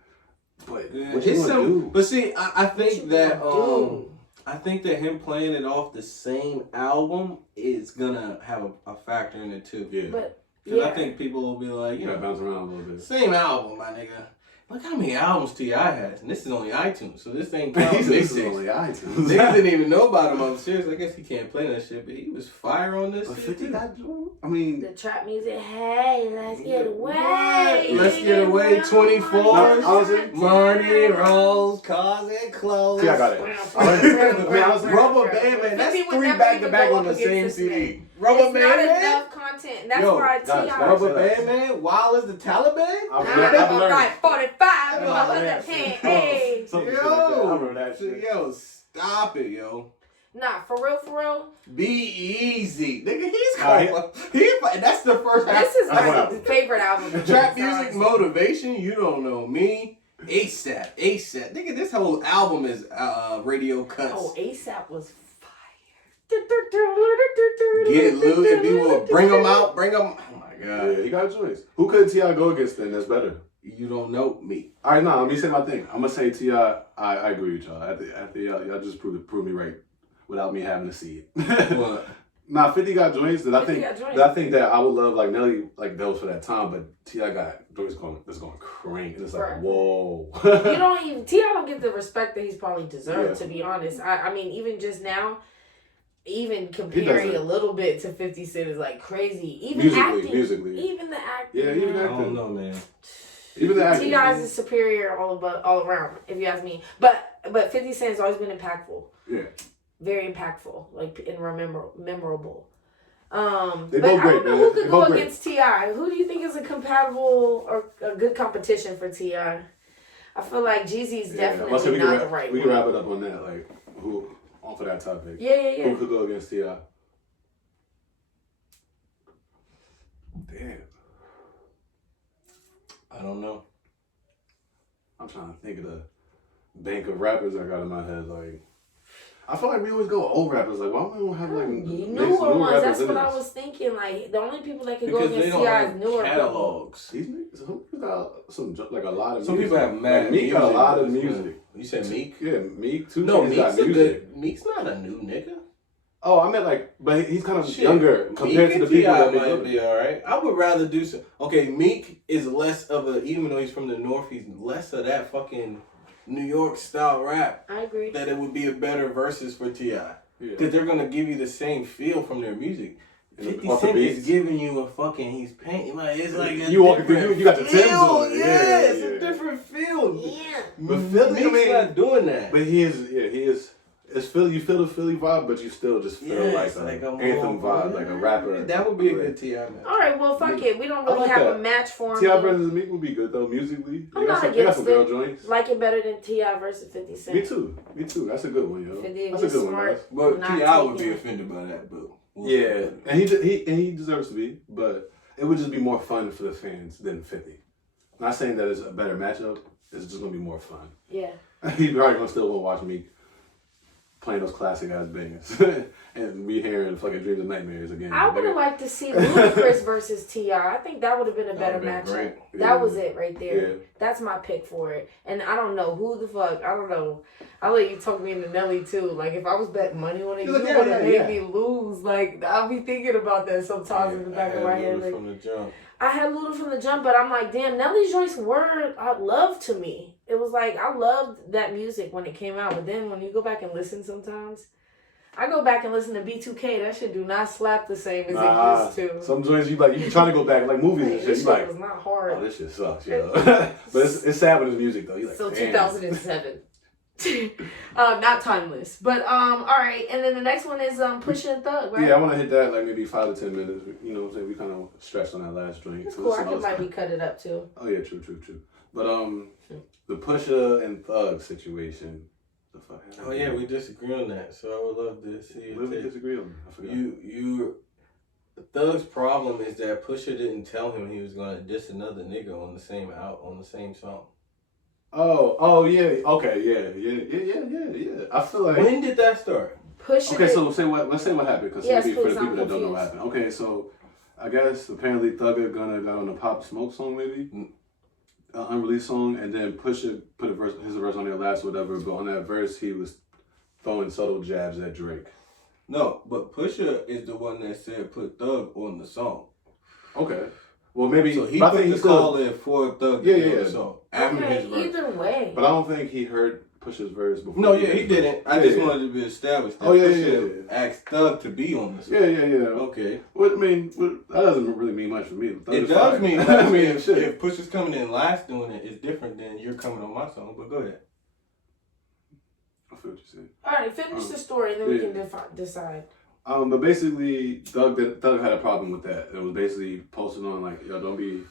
but what you gonna do? But see, I think that do? I think that him playing it off the same album is gonna have a factor in it too. Yeah. But Because I yeah. think people will be like, You gotta bounce around a little bit. same album, my nigga. Look how many albums T.I. has, and this is only iTunes, so this ain't counting This is mixtapes. only iTunes. Niggas didn't even know about him upstairs. I guess he can't play that shit, but he was fire on this But shit 50 too. got, I mean, The trap music, hey, let's get away. Let's get away, 24. Honestly, Money rolls, cars and clothes. see, I got it. I mean, honestly, Rubber Band Man, that's 50 would 3 never back to even back go on the up against same this CD. man. Rubber It's Band not Man. enough content. That's Yo, why guys, T.I. Rubber Band Man, Wild as the Taliban. I'm like 45, you Oh, know, yeah. hey. Something like that. I remember that shit. Yo, stop it, yo. Nah, for real. Be easy. Nigga, he's Nah, going. That's the first This is That's my what favorite album. trap music motivation. You don't know me. ASAP. Nigga, this whole album is radio cuts. Oh, ASAP was fire. Get loose. If you will bring them out, bring them. Oh my god. Yeah, he got joints. Who could T.I. go against then that's better? You don't know me. All right, let me say my thing. I'm gonna say T.I. I agree with y'all. After y'all just prove me right without me having to see it. What? Nah, 50 got joints that I 50 think got joints. that I think that I would love like Nelly like those for that time, but T.I. got joints that's going crank. And it's like, Right. whoa. You don't even T.I. don't get the respect that he's probably deserved, Yeah. to be honest. I mean, even just now, even comparing a little bit to 50 Cent is like crazy. Even musically. even the acting. Yeah, even I acting. don't know, man. Even the acting. T.I. is superior all around, if you ask me. But 50 Cent has always been impactful. Yeah. Very impactful, like and memorable. They But both I don't great, know man. who They could both go great. against T.I. Who do you think is a compatible or a good competition for T.I.? I feel like Jeezy's definitely not the right we one. can wrap it up on that. Like, who, on for that topic. Yeah. Who could go against T.I.? Damn. I don't know. I'm trying to think of the bank of rappers I got in my head. Like, I feel like we always go old rappers. Like, why don't we have like Newer ones. rappers That's in what I this? was thinking. Like the only people that could Because go they against don't T.I. is have newer people. catalogs. These niggas, some people got like a lot of Some music. people have mad like, Meek music. got a lot of music. You said Meek? Yeah, Meek too. No, He's got Meek's a music. good. Meek's not a new nigga. Oh, I meant like, but he's kind of Shit. younger compared to the people that be might good. be alright. I would rather do some. Okay, Meek is less of a. Even though he's from the north, he's less of that fucking New York style rap. I agree. That it would be a better versus for T.I. Yeah. Because they're gonna give you the same feel from their music. 50 Off the Cent is beats. giving you a fucking. He's painting like it's like a You walking through, different you got the Timbs feel. on. Yeah, it's yeah. a different feel. Yeah. But Philly, Meek's I mean, not doing that. But he is. It's Philly. You feel the Philly vibe, but you still just feel Yes, like a a anthem more- vibe, like a rapper. That would be a good T.I. match. All right, well, fuck it. We don't I really like have that. a match for him. T.I. versus Meek would be good though musically. I'm They got not some, they got some against girl it. joints. Like it better than T.I. versus 50 Cent. Me too. That's a good one, yo. 50 That's a is good one, smart. guys. But Not T.I. would be taking- offended by that, but Yeah, and he deserves to be, but it would just be more fun for the fans than 50. Not saying that it's a better matchup. It's just gonna be more fun. Yeah. He's probably gonna still want to watch Meek. playing those classic ass bangers, and we hearing fucking Dreams and Nightmares again. I would have liked to see Ludacris versus T.I. I think that would have been a better matchup. That was it right there. Yeah. That's my pick for it. And I don't know who the fuck. I don't know. I'll let you talk me into Nelly too. Like if I was betting money on it, you would have made me lose. Like I'll be thinking about that sometimes in the back of my head. Like, from the jump. I had Luda from the jump, but I'm like, damn, Nelly's joints were love to me. It was like I loved that music when it came out, but then when you go back and listen, sometimes I go back and listen to B2K. That shit do not slap the same as it used to. Some joints you trying to go back like movies and shit. This You shit like, was not hard. oh, this shit sucks, yo. But it's sad with his music though. You like, so damn. 2007. Not timeless, but all right. And then the next one is Pusha and Thug, right? Yeah, I want to hit that like maybe 5 to 10 minutes. You know what I'm saying? We kind of stretched on that last drink. It's cool. I could maybe cut it up too. Oh yeah, true. But the Pusha and Thug situation. The fuck happened? Oh yeah, we disagree on that. So I would love to see. What did we disagree on? I forgot. Thug's problem is that Pusha didn't tell him he was gonna diss another nigga on the same song. Oh yeah, okay, yeah. I feel like when did that start? Pusha. Okay, so let's say what happened because yes, maybe please, for the people that don't know what happened. Okay, so I guess apparently Thug and Gunna got on the Pop Smoke song maybe, an unreleased song, and then Pusha put his verse on there last or whatever. But on that verse, he was throwing subtle jabs at Drake. No, but Pusha is the one that said put Thug on the song. Okay. Well, maybe so he put the call in for Thug to do the song after his verse. Either way. But I don't think he heard Pusha's verse before. No, he didn't. I just wanted to be established that Pusha asked Thug to be on the song. Yeah. Okay. Well, I mean, that doesn't really mean much for me. It does mean much. I mean, if Pusha's coming in last doing it, it's different than you're coming on my song. But go ahead. I feel what you're saying. All right, finish the story and then we can decide. But basically, Thug had a problem with that. It was basically posting on like, yo, don't be,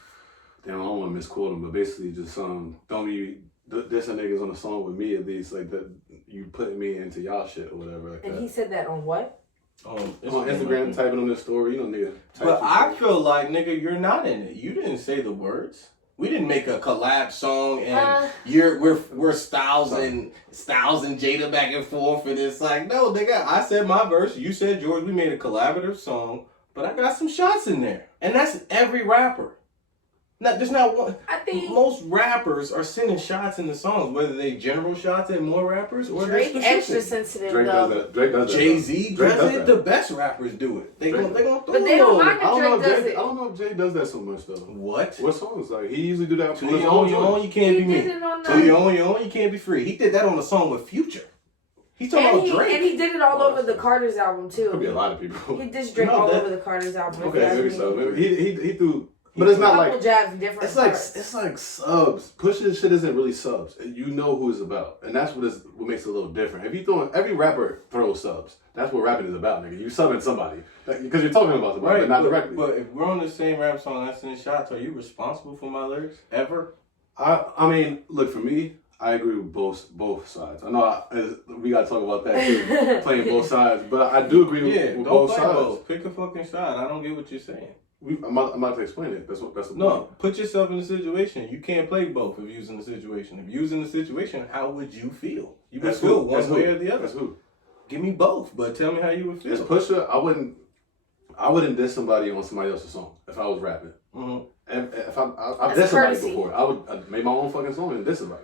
damn, I don't want to misquote him, but basically just don't be dissing niggas on a song with me at least, like that you putting me into y'all shit or whatever. Like and he said that on what? On Instagram, typing on this story, you know, nigga. But I feel like, nigga, you're not in it. You didn't say the words. We didn't make a collab song and we're Styles and Jada back and forth and it's like, no, nigga, I said my verse, you said yours, we made a collaborative song, but I got some shots in there. And that's every rapper. There's not one. I think most rappers are sending shots in the songs, whether they general shots at more rappers or Drake extra sensitive. Drake does that. Jay-Z does it. The best rappers do it. They gonna throw but they don't mind if Drake does it. I don't know if Jay does that so much though. What songs? Like he usually do that. To your own, you can't be me. To your own, you can't be free. He did that on a song with Future. He's talking about Drake. And he did it all over the Carter's album too. Could be a lot of people. He did Drake all over the Carter's album. Okay, maybe so. Maybe he threw. But it's not like jabs different. It's like subs. Pusha's shit isn't really subs. You know who it's about, and that's what makes it a little different. If you throwing every rapper throws subs, that's what rapping is about, nigga. You subbing somebody because you're talking about somebody, but not directly. But if we're on the same rap song, I send shots. Are you responsible for my lyrics ever? I mean, look, for me, I agree with both sides. I know we gotta talk about that too, playing both sides, but I do agree with both sides. Both. Pick a fucking side. I don't get what you're saying. I'm about to explain it. That's the point. Put yourself in the situation. You can't play both if you're in the situation. If you're in the situation, how would you feel? You would feel one way or the other. That's who. Give me both, but tell me how you would feel. As Pusha, I wouldn't diss somebody on somebody else's song if I was rapping. Mm-hmm. And if I've dissed somebody before, I made my own fucking song and diss somebody.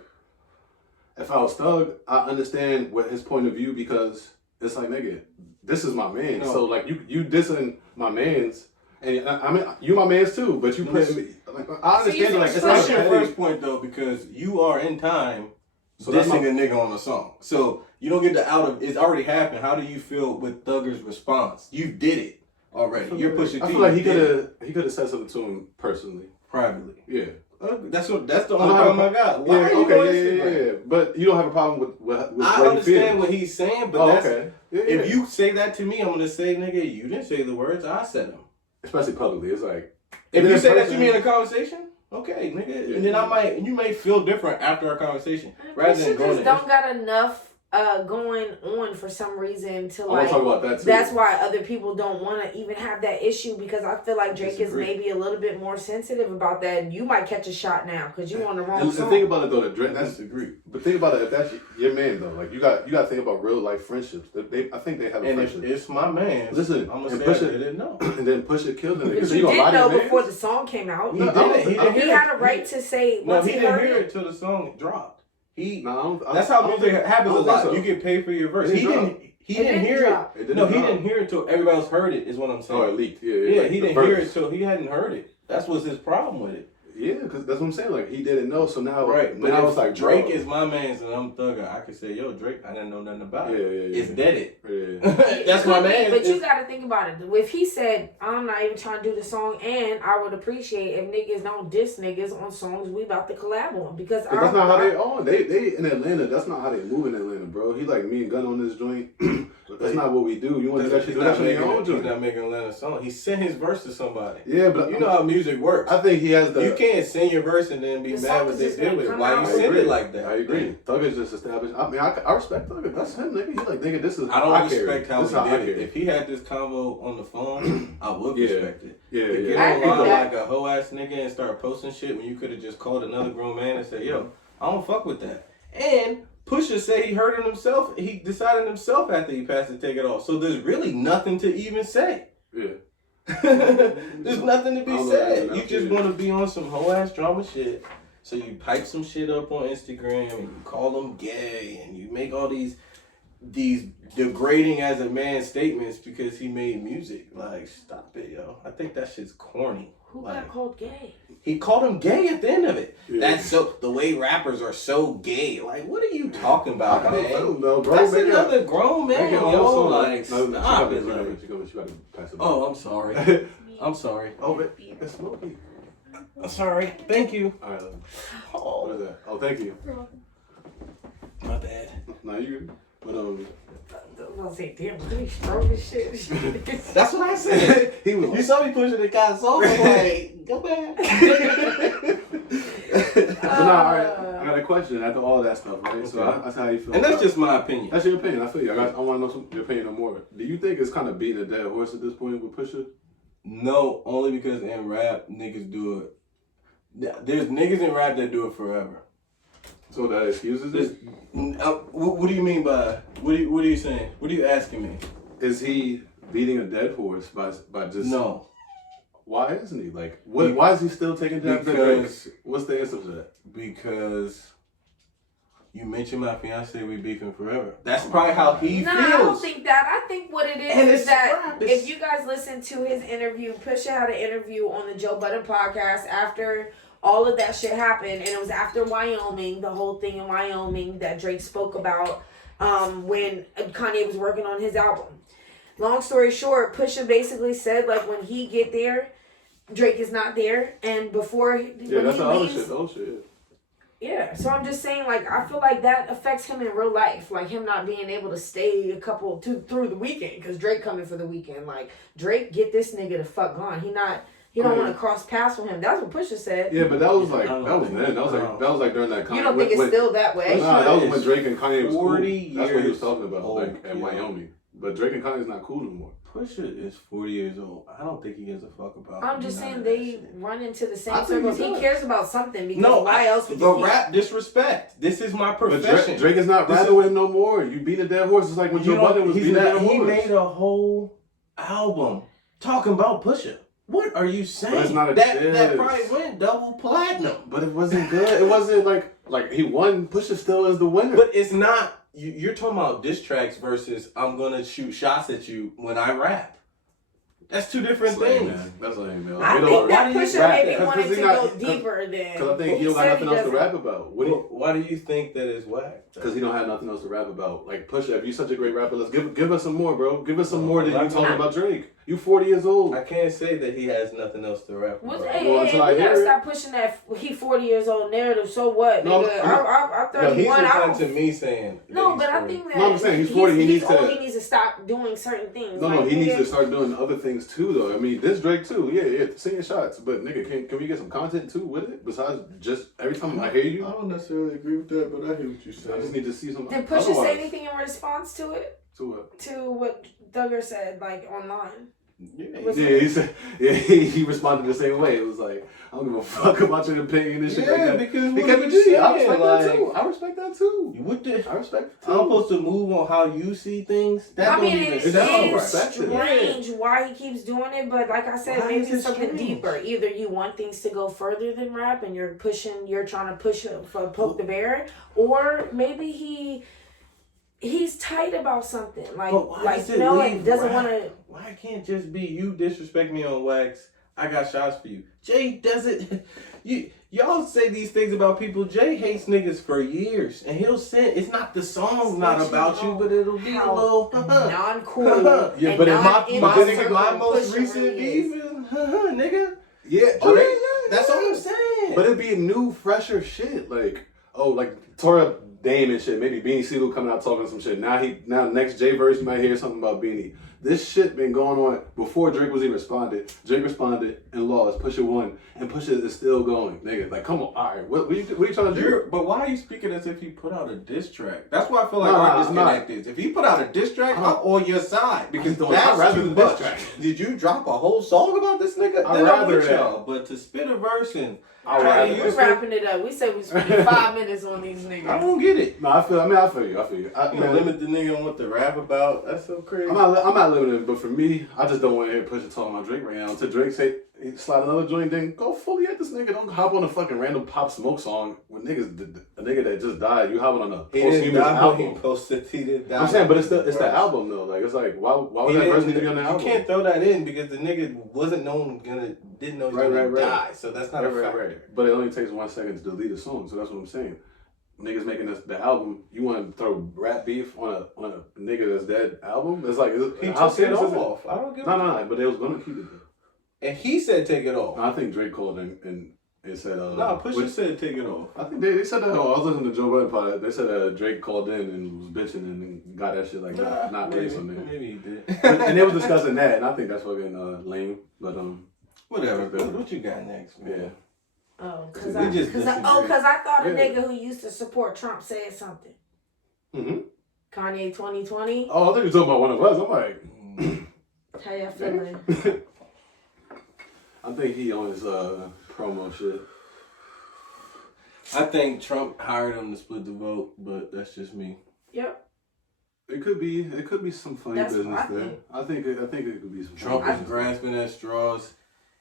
If I was Thug, I understand what his point of view because it's like, nigga, this is my man. No. So like you dissing my man's. And I mean, you my man's too, but you put me. Like, I understand. Like, it's not your first point though, because you are in time dissing a nigga on a song, so you don't get the out of it's already happened. How do you feel with Thugger's response? You did it already. You're pushing. I feel like he could have said something to him personally, privately. Yeah, that's the only problem I got. Why yeah. But you don't have a problem with I understand what he's saying, but if you say that to me, I'm gonna say, nigga, you didn't say the words. I said them. Especially publicly, it's like if you say that to me in a conversation, okay, nigga, and then you may feel different after our conversation, rather than going. Just don't got enough going on for some reason to I want like. to talk about that too. That's why other people don't want to even have that issue because I feel like Drake is maybe a little bit more sensitive about that. And you might catch a shot now because you on the wrong song. And think about it though, Drake. That's agree. But think about it. If that's your man though, like you got to think about real life friendships. I think they have a friendship. And it's my man. Listen, I'm gonna say I didn't know. And then Pusha killed him. But you didn't know before the song came out. He didn't. He had a right to say. No, he didn't hear it till the song dropped. That's how music happens a lot. You get paid for your verse. He didn't hear it. No, he didn't hear it till everybody else heard it. Is what I'm saying. Oh, it leaked. Yeah, like he didn't hear it till he hadn't heard it. That's what's his problem with it. Yeah, because that's what I'm saying. Like he didn't know, so now right. But now it's like Drake is my man, and I'm Thugger. I could say, yo, Drake, I didn't know nothing about it. Yeah. It's deaded. Yeah. That's my man. But you got to think about it. If he said, I'm not even trying to do the song, and I would appreciate if niggas don't diss niggas on songs we about to collab on because that's not how they on. They in Atlanta. That's not how they move in Atlanta, bro. He like me and Gun on this joint. That's not what we do. You want to do that shit on your own joint. He's not making Atlanta song. He sent his verse to somebody. Yeah, but you know how music works. I think he has the. You can't send your verse and then be mad with this deal with it. Why you send it like that? I agree. Thug is just established. I mean, I respect Thug. That's him, nigga. He like, nigga, this is. I don't respect how he did it. If he had this convo on the phone, I would respect it. Yeah. Get online like a hoe ass nigga and start posting shit when you could have just called another grown man and said, yo, I don't fuck with that. And Pusha said he heard it himself. He decided himself after he passed to take it off. So there's really nothing to even say. Yeah. There's nothing to be said. You just want to be on some whole ass drama shit. So you pipe some shit up on Instagram and you call them gay and you make all these degrading as a man statements because he made music. Like, stop it, yo. I think that shit's corny. Who got called gay? He called him gay at the end of it. Yeah. That's so the way rappers are so gay. Like, what are you talking about, man? I don't know, bro. That's another grown man, yo. Like, stop it. Oh, I'm sorry. I'm sorry. Oh, but it's smoky. I'm sorry. Thank you. All right. What is that? Oh, thank you. My bad. No, you. But I was gonna say, damn, pretty strong as shit. That's what I said. You saw me pushing the guy's song. I'm like, go back. So now, all right, I got a question after all that stuff, right? Okay. So that's how you feel. And that's just my opinion. That's your opinion. I feel you. I want to know your opinion on more. Do you think it's kind of beating a dead horse at this point with Pusha? No, only because in rap, niggas do it. There's niggas in rap that do it forever. So that excuses it? What do you mean by, what are you saying? What are you asking me? Is he beating a dead horse by just... No. Why isn't he? Like, why is he still taking jabs at Drake? What's the answer to that? Because you mentioned my fiance, we beefing forever. That's probably how he feels. I don't think that. I think what it is that if you guys listen to his interview, Pusha had an interview on the Joe Budden podcast after all of that shit happened, and it was after Wyoming, the whole thing in Wyoming that Drake spoke about when Kanye was working on his album. Long story short, Pusha basically said, like, when he get there, Drake is not there, and before when he leaves, the old shit. Yeah, so I'm just saying, like, I feel like that affects him in real life, like him not being able to stay through the weekend because Drake coming for the weekend. Like, Drake, get this nigga the fuck gone. He don't want to cross paths with him. That's what Pusha said. Yeah, but that was like then. That was like during that. You don't think it's still that way? Nah, that was when Drake and Kanye was 40 cool. years. That's what he was talking about, Like at Wyoming. But Drake and Kanye's not cool no more. Pusha is 40 years old. I don't think he gives a fuck about. I'm just saying they run into the same circles. He does. cares about something because why else would you rap disrespect? This is my profession. But Drake is not rapping with him no more. You beat a dead horse. It's like when Joe Budden was beating a dead horse. He made a whole album talking about Pusha. What are you saying? But it's not that probably went double platinum. But it wasn't good. It wasn't like he won. Pusha still is the winner. But it's not. You're talking about diss tracks versus I'm gonna shoot shots at you when I rap. That's two different things. Man. That's lame, man. I think that Pusha maybe wanted to go deeper than. Because I think he don't got nothing else to rap about. Why do you think that is whack? Because he don't have nothing else to rap about. Like Pusha, if you're such a great rapper, let's give us some more, bro. Give us some more than you talking about Drake. You 40 years old. I can't say that he has nothing else to rap about. Hey, we gotta stop pushing that he 40 years old narrative. So what? No, nigga? I'm 31. He's referring to me saying. No, but I think that. No, I'm saying he's 40. He needs to stop doing certain things. No, he needs to start doing other things too, though. I mean, this Drake too. Yeah, singing shots. But nigga, can we get some content too with it? Besides just every time I hear you. I don't necessarily agree with that, but I hear what you're saying. I just need to see something. Did Pusha say anything in response to it? To what? To what Duggar said, like online. He said. Yeah, he responded the same way. It was like, I don't give a fuck about your opinion and shit like that. Because he kept it G. I respect that too. I respect that too. I respect it too. I'm supposed to move on how you see things. That it's strange why he keeps doing it, but like I said, maybe it's something deeper. Either you want things to go further than rap, and you're trying to push for poke the bear, or maybe he's tight about something. It doesn't want to. Why can't just be you disrespect me on wax? I got shots for you. Jay does it. Y'all say these things about people. Jay hates niggas for years, and he'll send. It's not the song's not about you, but it'll be a little non-cool. Yeah, but my most recent beef is nigga. Yeah, that's all I'm saying. But it'd be new, fresher shit. Like tore up Dame and shit. Maybe Beanie Siegel coming out talking some shit. Now next J verse you might hear something about Beanie. This shit been going on before Drake was even responded. Drake responded and lost. Pusha won, and Pusha is still going. Nigga, like come on, all right. What you trying to do? But why are you speaking as if he put out a diss track? That's why I feel like our disconnect is. If he put out a diss track, I'm on your side because that's too much. Did you drop a whole song about this nigga? I'd rather that. But to spit a verse and we're wrapping it up. We said we spent 5 minutes on these niggas. I don't get it. No, I feel you. Limit the nigga on what to rap about. That's so crazy. I'm not limiting it, but for me, I just don't want to hear Pusha talking about Drake right now. Until Drake say he slide another joint, then go fully at this nigga. Don't hop on a fucking random Pop Smoke song with a nigga that just died. You hopping on a posthumous album. He didn't die. I'm saying, but it's the album though. Like it's like why would that verse need to be on the album? You can't throw that in because the nigga didn't know he was gonna die. So that's not a fact. Right. But it only takes 1 second to delete a song. So that's what I'm saying. Niggas making the album, you want to throw rap beef on a nigga that's dead album? It's like how serious is it? I don't give a No, but they was gonna keep it there. And he said take it off. I think Drake called and said Pusha said take it off. I think they said that. I was listening to Joe Budden podcast. They said Drake called in and was bitching and got that shit like not placed on there. Maybe he did. And they was discussing that, and I think that's fucking lame. But whatever. What you got next, man? Yeah. Oh, because I thought a nigga who used to support Trump said something. Mm-hmm. Kanye 2020. Oh, I thought you were talking about one of us. I'm like, how y'all feeling? I think he on his promo shit. I think Trump hired him to split the vote, but that's just me. Yep. It could be some funny business there. I think it could be some. Trump is grasping at straws.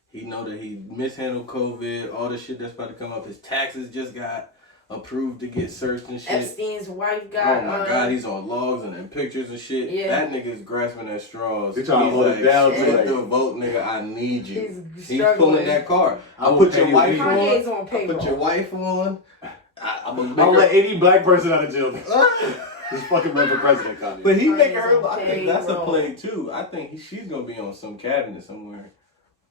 He know that he mishandled COVID, all the shit that's about to come up. His taxes just got approved to get searched and shit. Epstein's wife got. Oh my God, he's on logs and pictures and shit. Yeah. That nigga's grasping at straws. He's trying to hold it down. Split the vote, nigga. I need you. He's pulling that card. I'll put your wife on. I'll put your wife on. I'll let any black person out of jail. Just fucking run for president, Kanye. But he making her. I think that's a play too. I think she's gonna be on some cabinet somewhere.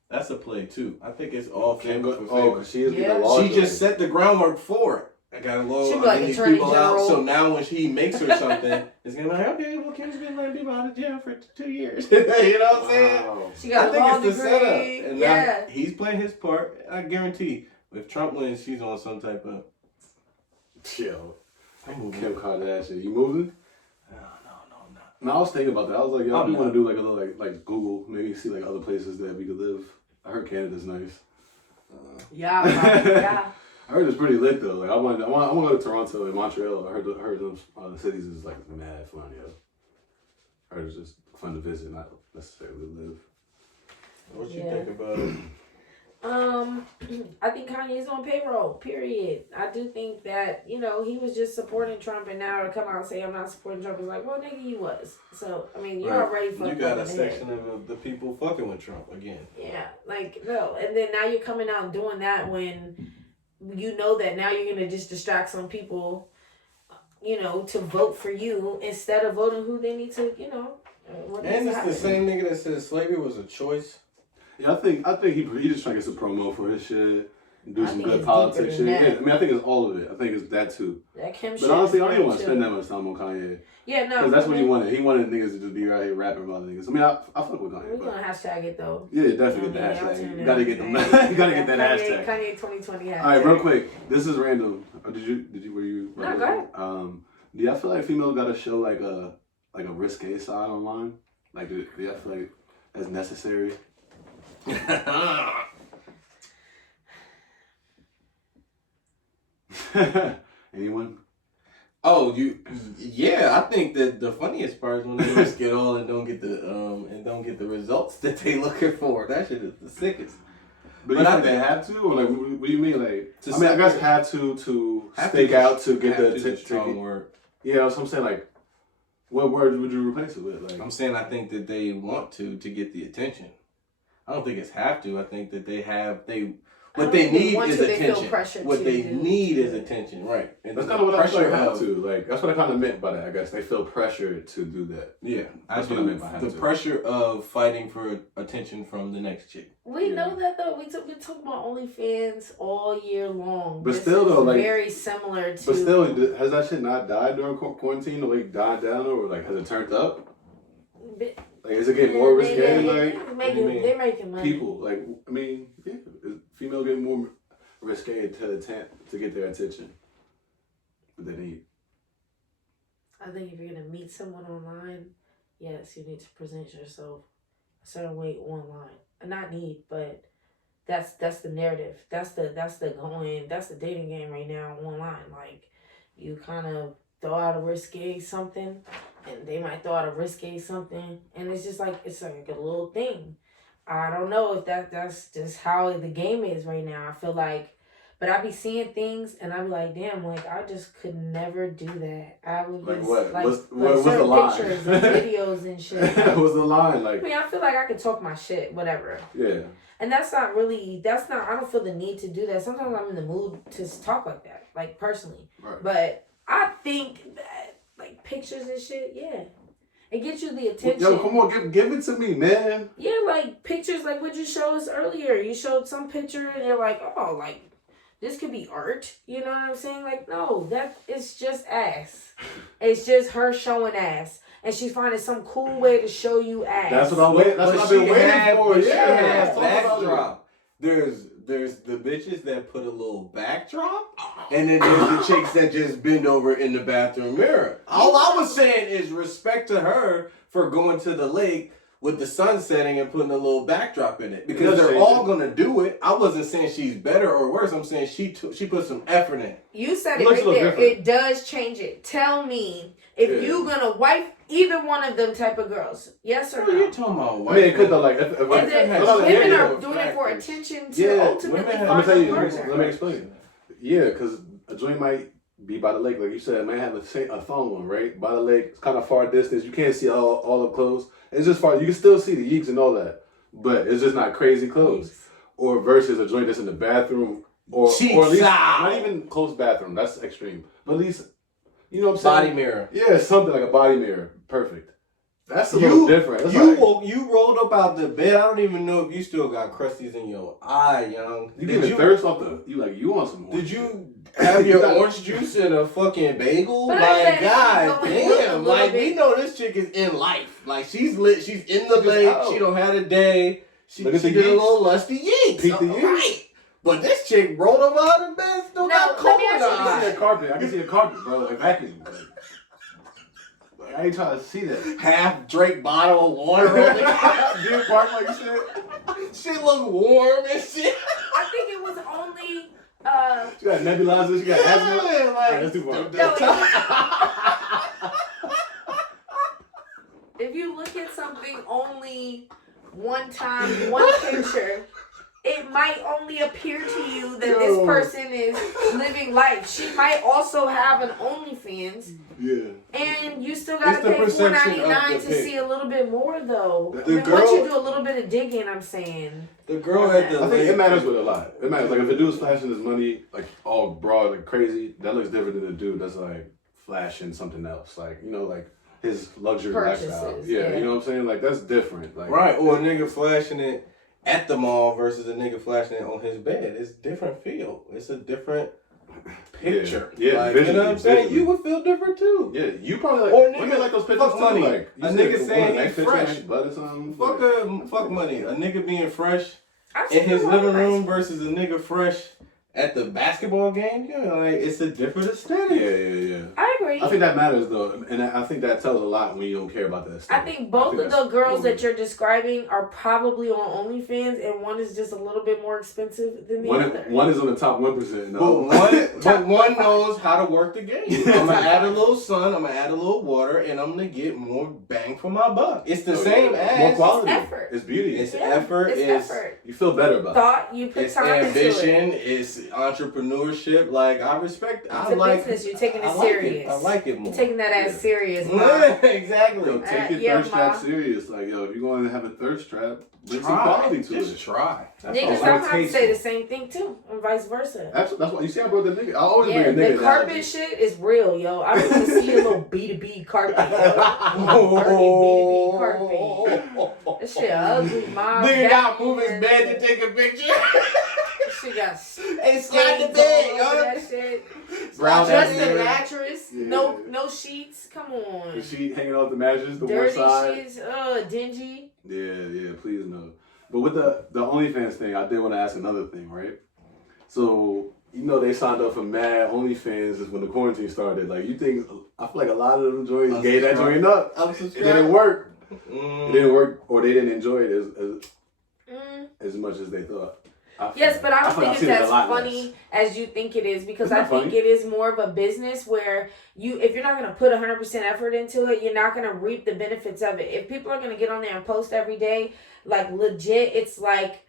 That's a play too. I think it's all favor for favor. She just set the groundwork for it. I got a little these people out. So now when he makes her something, it's gonna be like, okay, well, Kim's been letting people out of jail for 2 years. You know what I'm saying? She got a law degree. It's the setup. And now he's playing his part. I guarantee, if Trump wins, she's on some type of. Chill. Kim Kardashian, you moving? No. No, I was thinking about that. I was like, I do want to do like a little like Google, maybe see like other places that we could live. I heard Canada's nice. Yeah. I heard it's pretty lit though. Like I want to go to Toronto and Montreal. I heard those cities is like mad fun. Yeah. I heard it's just fun to visit, not necessarily live. What you think about it? I think Kanye's on payroll, period. I do think that, he was just supporting Trump, and now to come out and say I'm not supporting Trump is like, well, nigga, you was. So, I mean, you're already fucking. You got a section of the people fucking with Trump again. Yeah, no. And then now you're coming out and doing that when you know that now you're going to just distract some people, to vote for you instead of voting who they need to, And it's the same nigga that said slavery was a choice. Yeah, I think he just trying to get some promo for his shit. Do some good politics shit. Yeah, I mean, I think it's all of it. I think it's that too. That Kim shit. But honestly, I don't even want to spend that much time on Kanye. Yeah, no. Because that's what he wanted. He wanted niggas to just be right here rapping about niggas. I mean, I fuck with Kanye. We're gonna hashtag it though. Yeah, definitely get the hashtag. You gotta get them. You gotta get that hashtag. Kanye 2020 hashtag. All right, real quick. This is random. Were you? No, go ahead. Do y'all feel like females gotta show like a risque side online? Like, do y'all feel like that's necessary? Anyone? Oh, yeah. I think that the funniest part is when they risk it all and don't get the results that they looking for. That shit is the sickest. But you think they have to, or like, what do you mean? Like, I mean, I guess have to stake out to get the strong word. Yeah, so I'm saying, like, what word would you replace it with? Like, I'm saying I think that they want to get the attention. I don't think it's have to. I think that what they need is attention. What they need is attention, right? And that's kind of what I feel like have to. Like, that's what I kind of meant by that. I guess they feel pressure to do that. Yeah, that's what I meant by have to. The pressure of fighting for attention from the next chick. We know that though. We talk about OnlyFans all year long. But still, though, like very similar to. But still, has that shit not died during quarantine? Or like died down, or like has it turned up? Like, is it getting more risky? They're making money. People, like, I mean, yeah, female getting more risque to get their attention that they need. I think if you're gonna meet someone online, yes, you need to present yourself a certain way online. Not need, but that's the narrative. That's the dating game right now online. Like, you kind of throw out a risque something, and they might throw out a risque something, and it's just like it's like a little thing. I don't know if that's just how the game is right now. I feel like, but I be seeing things, and I be like, damn, like I just could never do that. I would like just what? like What's the line? Pictures and videos and shit. What's the line? Like, I mean, I feel like I could talk my shit, whatever. Yeah. And I don't feel the need to do that. Sometimes I'm in the mood to talk like that, like personally. Right. But I think that, like, pictures and shit, yeah. It gets you the attention. Yo, come on, give it to me, man. Yeah, like, pictures, like what you showed us earlier. You showed some picture and you're like, oh, like, this could be art. You know what I'm saying? Like, no, it's just ass. It's just her showing ass. And she's finding some cool way to show you ass. That's what I've been waiting for. Yeah. Backdrop. There's the bitches that put a little backdrop, and then there's the chicks that just bend over in the bathroom mirror. All I was saying is respect to her for going to the lake with the sun setting and putting a little backdrop in it, because they're all gonna do it. I wasn't saying she's better or worse. I'm saying she put some effort in. You said it right there. Different. It does change it. Tell me if you gonna wipe either one of them type of girls, yes or no? You're talking about white. I mean, it could though. Like, if women are doing it for attention to ultimately find a partner. Let me explain. Yeah, because a joint might be by the lake, like you said. It might have a phone one, right? By the lake, it's kind of far distance. You can't see all up close. It's just far. You can still see the yeeks and all that, but it's just not crazy close. Or versus a joint that's in the bathroom, or at least not even close bathroom. That's extreme. But at least, you know what I'm saying? Body mirror. Yeah, something like a body mirror. Perfect. That's a little different. That's you rolled up out the bed. I don't even know if you still got crusties in your eye, young. You getting thirst off you want some? Did you have your orange juice in a fucking bagel? Like, god damn! Like, we know this chick is in life. Like, she's lit. She's in the lake. She don't had a day. She did a little lusty yeeks. Right. But this chick rolled up out of the bed. Still got cold in her eye. I can see a carpet, bro. Like vacuum. I ain't trying to see that. Half Drake bottle of water on the Deer Park, like you said. Shit look warm and shit. I think it was only. She got nebulizers. She got asthma. Like, right, let's do if you look at something only one time, one picture, it might only appear to you that this person is living life. She might also have an OnlyFans. Yeah. And you still gotta pay $4.99 to see a little bit more, though. Once you do a little bit of digging, I'm saying. The girl at the I think it matters with a lot. It matters. Like, if a dude's flashing his money, like, all broad, like, crazy, that looks different than a dude that's, like, flashing something else. Like, you know, like, his luxury Purchases, lifestyle. yeah. You know what I'm saying? Like, that's different. Like, right, or a nigga flashing it at the mall versus a nigga flashing it on his bed. It's different feel. It's a different picture. Yeah, like, visually, you know what I'm saying? visually. You would feel different too. Yeah, you probably like. Or Women nigga, like those pictures fuck too. money. Like, A nigga saying nice he's picture, fresh. nice butt or something. Fuck money. A nigga being fresh I've in seen his a lot of living room nice- versus a nigga fresh at the basketball game. You know, like, it's a different aesthetic. Yeah. I agree. I think that matters though, and I think that tells a lot when you don't care about that stuff. I think both of the girls that you're describing are probably on OnlyFans, and one is just a little bit more expensive than the other. One is on the top 1%. But one knows how to work the game. I'm gonna add a little sun. I'm gonna add a little water, and I'm gonna get more bang for my buck. It's the same as more quality. It's effort. It's beauty. It's effort. It's effort. You feel better about Thought you put It's time ambition. into it. It's entrepreneurship. Like, I respect. It's I a like business. You're taking it I like serious. I like it more. You're taking that as serious. Ma. Exactly. Yo, take your Yeah, thirst trap Ma. serious. Like, yo, if you're going to have a thirst trap, bring some Try. quality to Just it. try. That's Niggas all. sometimes say the same thing too, and vice versa. That's why you see I brought the nigga. I always Yeah, bring a nigga. the carpet shit is real, yo. I don't even see a little B2B carpet, yo. B2B carpet. That shit ugly, mom. Nigga got to move his bed to take a picture. That shit got Hey, slide the stains bed, all yo. over that shit. Brown Just ass the nigga. mattress, Yeah. no sheets. Come on. The sheet hanging off the mattress, the one Dirty side. sheets, dingy. Yeah, please no. But with the OnlyFans thing, I did want to ask another thing, right? So, you know they signed up for mad OnlyFans is when the quarantine started. Like, you think, I feel like a lot of them joints gave that joint up. I'm It subscribed. didn't work. Mm. It didn't work, or they didn't enjoy it Mm. as much as they thought. Yes, but I don't feel like think I've it's seen it a as lot funny as you think it is, because It's I not think funny. it is more of a business where if you're not going to put 100% effort into it, you're not going to reap the benefits of it. If people are going to get on there and post every day, like legit, it's like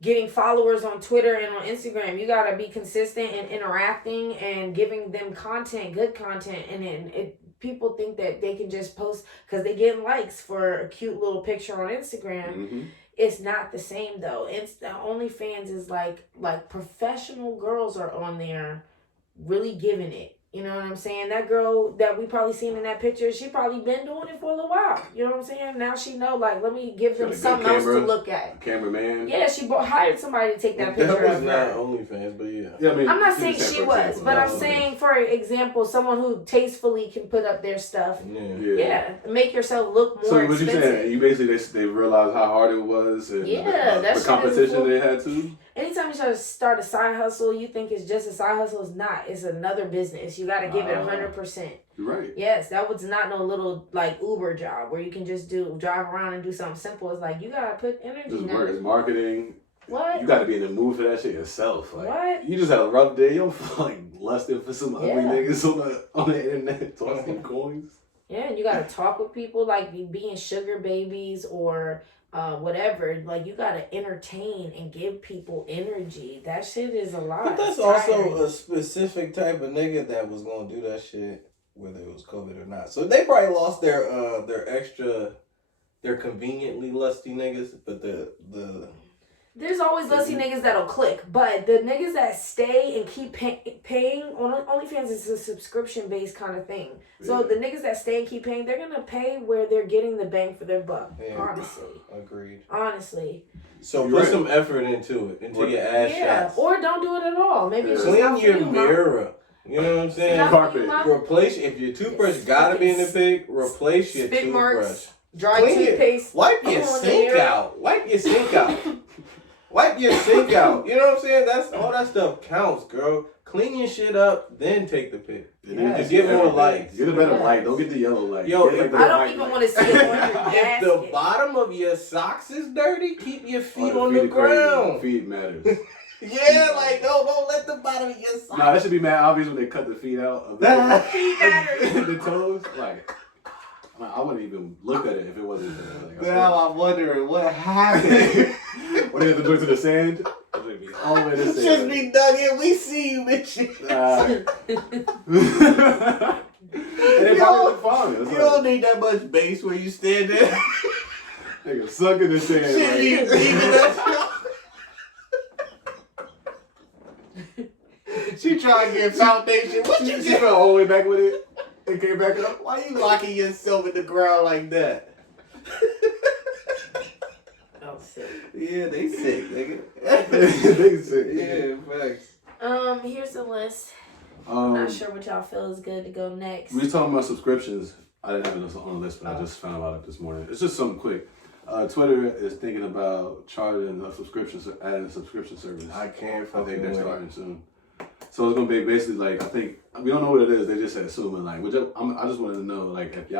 getting followers on Twitter and on Instagram. You got to be consistent and interacting and giving them content, good content, and then people think that they can just post because they get likes for a cute little picture on Instagram. Mm-hmm. It's not the same though. It's the OnlyFans is like professional girls are on there really giving it. You know what I'm saying? That girl that we probably seen in that picture, she probably been doing it for a little while. You know what I'm saying? Now she know, like, let me give them Got a good something else to camera. look at. Cameraman. Yeah, she hired somebody to take that picture That was of not her. OnlyFans, but yeah. Yeah, I mean, I'm not you saying just she said for was, example, but I'm no. saying, for example, someone who tastefully can put up their stuff. Yeah, make yourself look more So what you expensive. saying? You basically they realized how hard it was and Yeah, that the shit is competition full- they had too. Anytime you try to start a side hustle, you think it's just a side hustle. It's not. It's another business. You got to give it 100%. You're right. Yes, that was not no little like Uber job where you can just drive around and do something simple. It's like you got to put energy Just now. work. It's marketing. What? You got to be in the mood for that shit yourself. Like, What? You just had a rough day. You don't feel like lusting for some ugly Yeah. niggas on the internet tossing coins. Yeah, and you got to talk with people like being sugar babies or whatever. Like you got to entertain and give people energy. That shit is a lot. But that's It's tiring. also a specific type of nigga that was gonna do that shit, whether it was COVID or not. So they probably lost their conveniently lusty niggas, but the There's always lusty niggas that'll click, but the niggas that stay and keep paying on OnlyFans is a subscription based kind of thing. So the niggas that stay and keep paying, they're gonna pay where they're getting the bang for their buck. Yeah. Honestly, agreed. So You're put right. some effort into it, into your ass yeah, shots. or don't do it at all. Maybe it's just Clean not for your you, Mom. mirror. You know what I'm saying? Not for you, Carpet. Mom. Replace if your toothbrush gotta be in the pic. Replace your Spit toothbrush. marks, dry Clean it. toothpaste. Wipe your on the sink mirror. out. Wipe your sink out. Wipe your sink out. You know what I'm saying? That's all that stuff counts, girl. Clean your shit up, then take the pic. And Yeah. then just Get more everything. likes. Get a better Yeah. light. Don't get the yellow light. Yo, Get if- the I don't white even light. want to see it on your If basket. the bottom of your socks is dirty, keep your feet Oh, on feet the are crazy. ground. Feet matters. Yeah, like don't let the bottom of your socks. Nah, that should be mad obvious when they cut the feet out of Feet matters. the toes. Like, I wouldn't even look at it if it wasn't there. Like, Now I'm wondering what happened. when they have to go to the sand, it's gonna be all the way to the Just sand. be dug in. We see you, bitch. And they probably look fine. It's You like, don't need that much bass where you stand there. nigga, suck in the sand. Shit, you Like, deep in that. She trying to get foundation. What you she get? fell all the way back with it. It came back up. Why you locking yourself in the ground like that? Oh, sick. Yeah, they sick, nigga. They sick. Yeah, facts. Here's the list. I'm not sure what y'all feel is good to go next. We was talking about subscriptions. I didn't have it on the list, but I just found out it this morning. It's just something quick. Twitter is thinking about charging a subscription, adding a subscription service. I can't I fucking think that's wait. starting soon. So it's gonna be basically like, I think we don't know what it is. They just said assuming like, I just wanted to know like if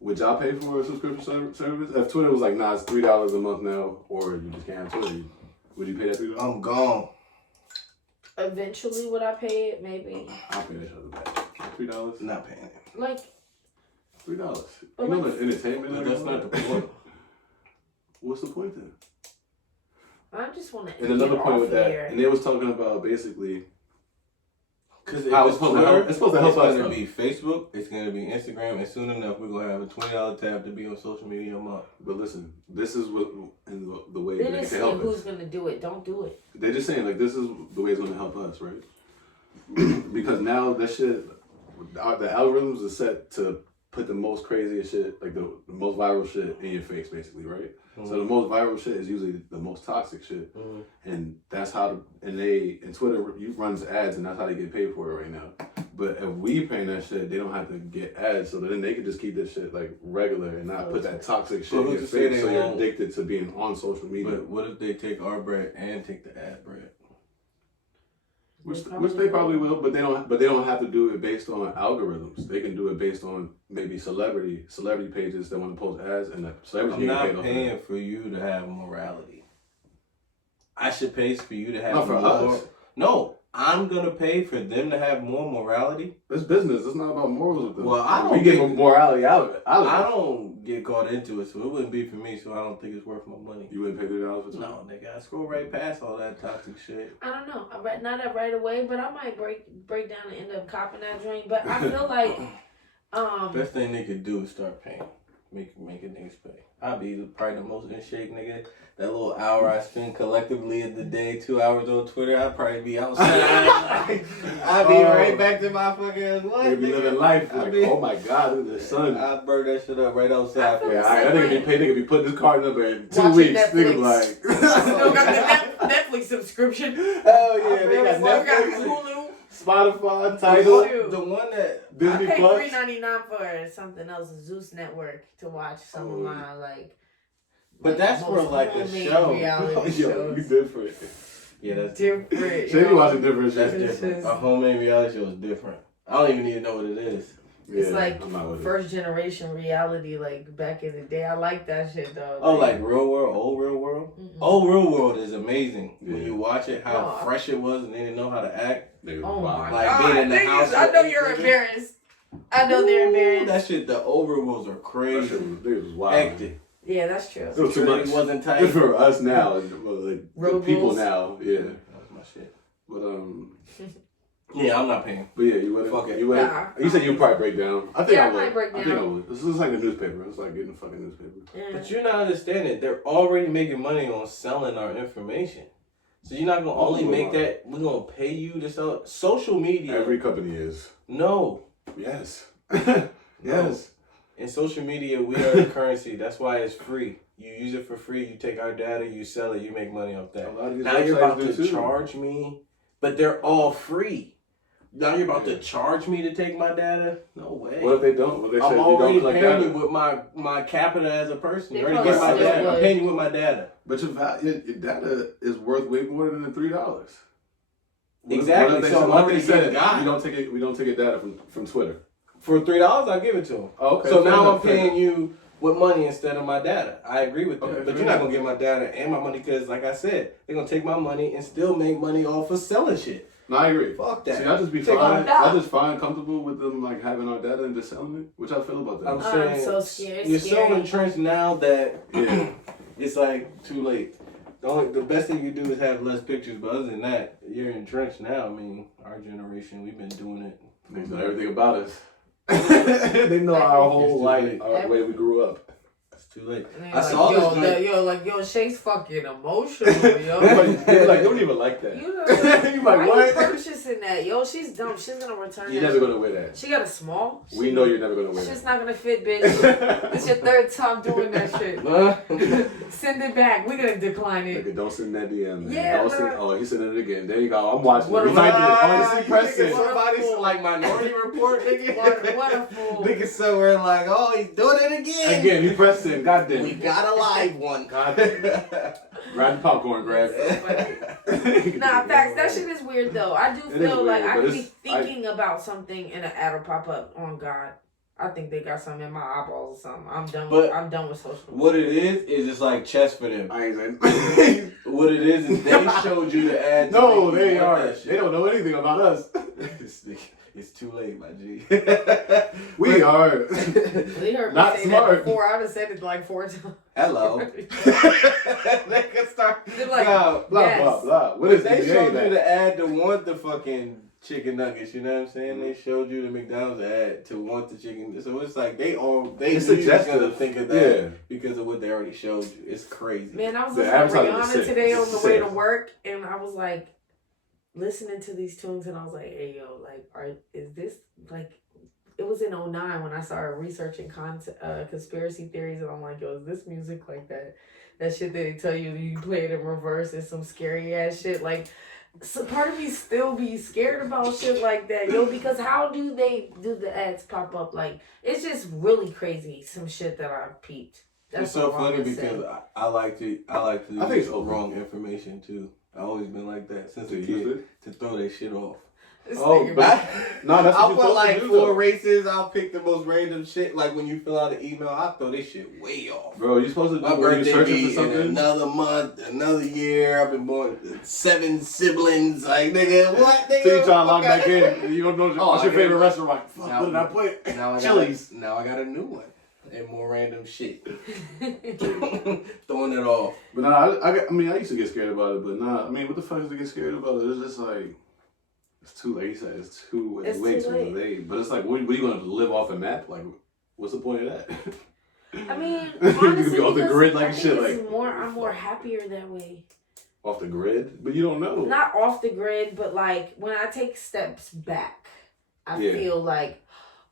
would y'all pay for a subscription service? If Twitter was like, nah, it's $3 a month now, or you just can't have Twitter, would you pay that $3? I'm gone. Eventually, would I pay it? Maybe. I'll pay that shit back. $3? Not paying it. Like $3. But You know like- the entertainment. But that's not the point. What's the point then? I just want to. And another point with that, there. and they was talking about basically Because how it's supposed to help. It's supposed to help us. It's going to be Facebook. It's going to be Instagram. And soon enough, we're going to have a $20 tab to be on social media a month. But listen, this is what in the way They that didn't it can say help who's us. going to do it. Don't do it. They're just saying like this is the way it's going to help us, right? Because now that shit, the algorithms are set to put the most craziest shit, like the most viral shit in your face, basically, right? Mm-hmm. So the most viral shit is usually the most toxic shit, and that's how. And Twitter runs ads, and that's how they get paid for it right now. But if we paying that shit, they don't have to get ads, so then they can just keep this shit like regular and not put that toxic shit in your face. So you're addicted to being on social media. But what if they take our bread and take the ad bread? Which they probably will, but they don't have to do it based on algorithms. They can do it based on maybe celebrity pages that want to post ads, and the celebrities I'm get not paid paying for you to have morality. I should pay for you to have Not for more. us. No, I'm gonna pay for them to have more morality. It's business. It's not about morals with them. Well, I don't we get get- morality out of it. I don't get caught into it, so it wouldn't be for me. So I don't think it's worth my money. You wouldn't pay $3 for No, nigga, I scroll right past all that toxic shit. I don't know. Not that right away, but I might break down and end up copping that drink. But I feel like Best thing they could do is start paying. Make niggas pay. I'd be probably the most in shape nigga. That little hour I spend collectively in the day, 2 hours on Twitter, I'd probably be outside. I'd be right back to my fucking what? They be living life like, oh my God, look at the sun. I'd burn that shit up right outside. Yeah, that nigga be paid. Nigga be putting his card number in 2 Watching weeks. Netflix. Nigga like, still got the Netflix subscription. hell yeah, they got Still got Netflix, Hulu. Spotify, Tidal, Shoot. The one that I Disney paid Plus. $3.99 for something else, Zeus Network, to watch some of my like. But that's for like a homemade show. reality Yo, you shows. different. Yeah, that's Different. Shady watching different That's shit. different. A homemade reality show is different. I don't even need to know what it is. It's Yeah, like I'm not with it. first generation reality, like back in the day. I like that shit though. Oh, like Real World, Old Real World? Mm-mm. Old Real World is amazing. When Yeah. you watch it, how Oh. fresh it was and they didn't know how to act. Niggas Oh wild. my Like god! being in the Niggas, house I know with you're niggas. embarrassed. I know they're embarrassed. That shit, the Old Real Worlds are That crazy. shit was, niggas was wild. Hectic. Yeah, that's true. It was too Security much. wasn't tight. Good for us now, like the Road people rules. now, yeah. That was my shit. But Yeah, I'm not paying. yeah, you wouldn't. Fuck it. You wouldn't. Nah. You said you'd probably break down. I think Yeah, I I would. might break I think I down. would. This is like the newspaper. It's like getting the fucking newspaper. Yeah. But you're not understanding. They're already making money on selling our information. So you're not gonna only make that. We're gonna pay you to sell it. Social media. Every company is. No. Yes. No. Yes. In social media, we are the currency. That's why it's free. You use it for free. You take our data, you sell it, you make money off that. A lot of these Now you're about websites to do too. charge me, but they're all free. Now you're about to charge me to take my data? No way. What if they don't? What if they I'm say you already don't collect paying data? you with my capita as a person. They You already probably get my still data. I'm would. paying you with my data. But your data is worth way more than the $3. Exactly. So what I'm if they already said getting got. we don't take your data from Twitter. For $3, I'll give it to them. Oh, okay. So fair now I'm enough, fair paying enough. you with money instead of my data. I agree with that. Okay, but fair you're not enough. going to get my data and my money because, like I said, they're going to take my money and still make money off of selling shit. No, I agree. Fuck that. See, I just be Take fine. my data. I just fine, comfortable with them like having our data and just selling it. Which I feel about that. I'm I'm saying so scared. you're so entrenched now that Yeah. it's like too late. The best thing you do is have less pictures, but other than that, you're entrenched now. I mean, our generation, we've been doing it. They know everything about us. They know our whole It's too life, late. our way we grew up. It's Too late. I saw this. Shay's fucking emotional, yo. They don't even like that. You know, you like, why what? you purchasing that? Yo, she's dumb. She's gonna return You're that. never gonna wear that. She got a small. We know you're never gonna wear that. She's not gonna fit, bitch. This your third time doing that shit. Send it back. We're gonna decline it. Nigga, don't send that DM, man. Yeah, He sent it again. There you go. I'm watching. What We a might do fool. honestly press it. Somebody's like Minority Report, nigga. What a fool. Nigga somewhere like, oh, he's doing it again. Again, he pressed it. God damn. We got a live one. God damn. Grab the popcorn, grab. Nah, facts. That shit is weird though. I do feel like weird, I could be thinking about something and an ad will pop up. On God, I think they got something in my eyeballs or something. I'm done with social media. What it is just like chess for them. I ain't saying. What it is they showed you the ad. No, they are. They don't know anything about us. It's too late, my G. We are. They heard me Not say smart. that before. I done said it like 4 times. Hello. They can start. They're like, blah, blah, yes. blah, blah. What is They the showed that? you the ad to want the fucking chicken nuggets, you know what I'm saying? They showed you the McDonald's ad to want the chicken. So it's like they knew you was gonna think of that because of what they already showed you. It's crazy. Man, I was listening to Rihanna today on the way to work, and I was like listening to these tunes, and I was like, hey yo, like, is this like? It was in 2009 when I started researching conspiracy theories, and I'm like, yo, is this music like that? That shit that they tell you play it in reverse is some scary ass shit. Like, so part of me still be scared about shit like that, yo, because how do they do the ads pop up? Like, it's just really crazy, some shit that I've peeped. That's it's so funny because I like to I think use it's wrong information too. I've always been like that since a kid to throw that shit off. This Oh, nigga- but no, that's what I'll you're put supposed like to do, 4 though. races. I'll pick the most random shit. Like when you fill out an email, I throw this shit way off. Bro, you supposed to My do when you're birthday searching be for in something. another month, another year. I've been born 7 siblings. Like nigga, what? Nigga, So you trying to log okay. back in. You don't know what's your favorite restaurant. Like, fuck, Now- what did I put? Now I got Chili's. now I got a new one and more random shit. Throwing it off. But nah, I mean, I used to get scared about it, but nah, I mean, what the fuck is to get scared about it? It's just like, it's too late. He said it's way too late. But it's like, what are you going to live off a map? Like, what's the point of that? I mean, You could honestly, be off the because grid like I think shit, it's like- I'm more happier that way. Off the grid? But you don't know. Not off the grid, but like when I take steps back, I feel like